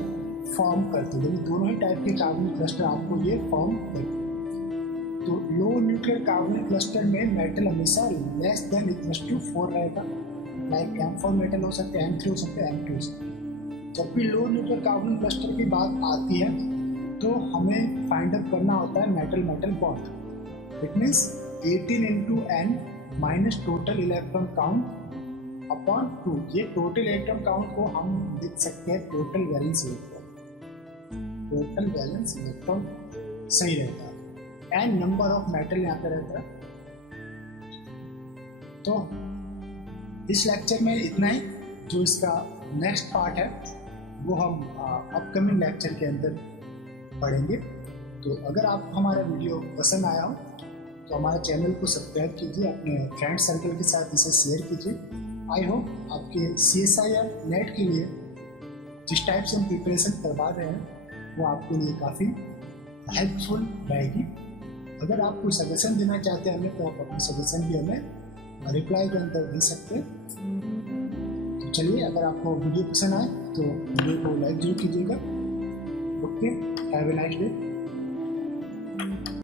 form करते हैं। यानी दोनों ही टाइप के कार्बन क्लस्टर आपको ये फॉर्म करते हैं। तो लो न्यूक्लियर कार्बन क्लस्टर में मेटल हमेशा लेस देन इक्वल्स टू 4 रहेगा, लाइक M4 मेटल हो सकते हैं, M3 हो सकते हैं, M2 हो सकते हैं। जब भी लो न्यूक्लियर कार्बन क्लस्टर की बात आती है तो हमें फाइंड आउट करना होता है metal metal bond. It means 18 × n minus total electron count upon 2। ये टोटल इलेक्ट्रॉन काउंट को हम लिख सकते हैं total valence electron, total valence electron सही रहता है, एंड नंबर ऑफ मेटल यहाँ पे रहता है। तो इस लेक्चर में इतना ही। जो इसका नेक्स्ट पार्ट है वो हम अपकमिंग लेक्चर के अंदर पढ़ेंगे। तो अगर आपको हमारा वीडियो पसंद आया हो तो हमारे चैनल को सब्सक्राइब कीजिए, अपने फ्रेंड सर्कल के साथ इसे शेयर कीजिए। आई होप आपके CSIR नेट के लिए जिस टाइप से हम प्रिपरेशन करवा रहे हैं वो आपके लिए काफ़ी हेल्पफुल रहेगी। अगर आप कोई सजेशन देना चाहते हैं हमें तो आप अपने सजेशन भी हमें रिप्लाई के अंदर दे सकते हैं। तो चलिए, अगर आपको वीडियो पसंद आए तो वीडियो को लाइक जरूर कीजिएगा। Okay, have a nice day.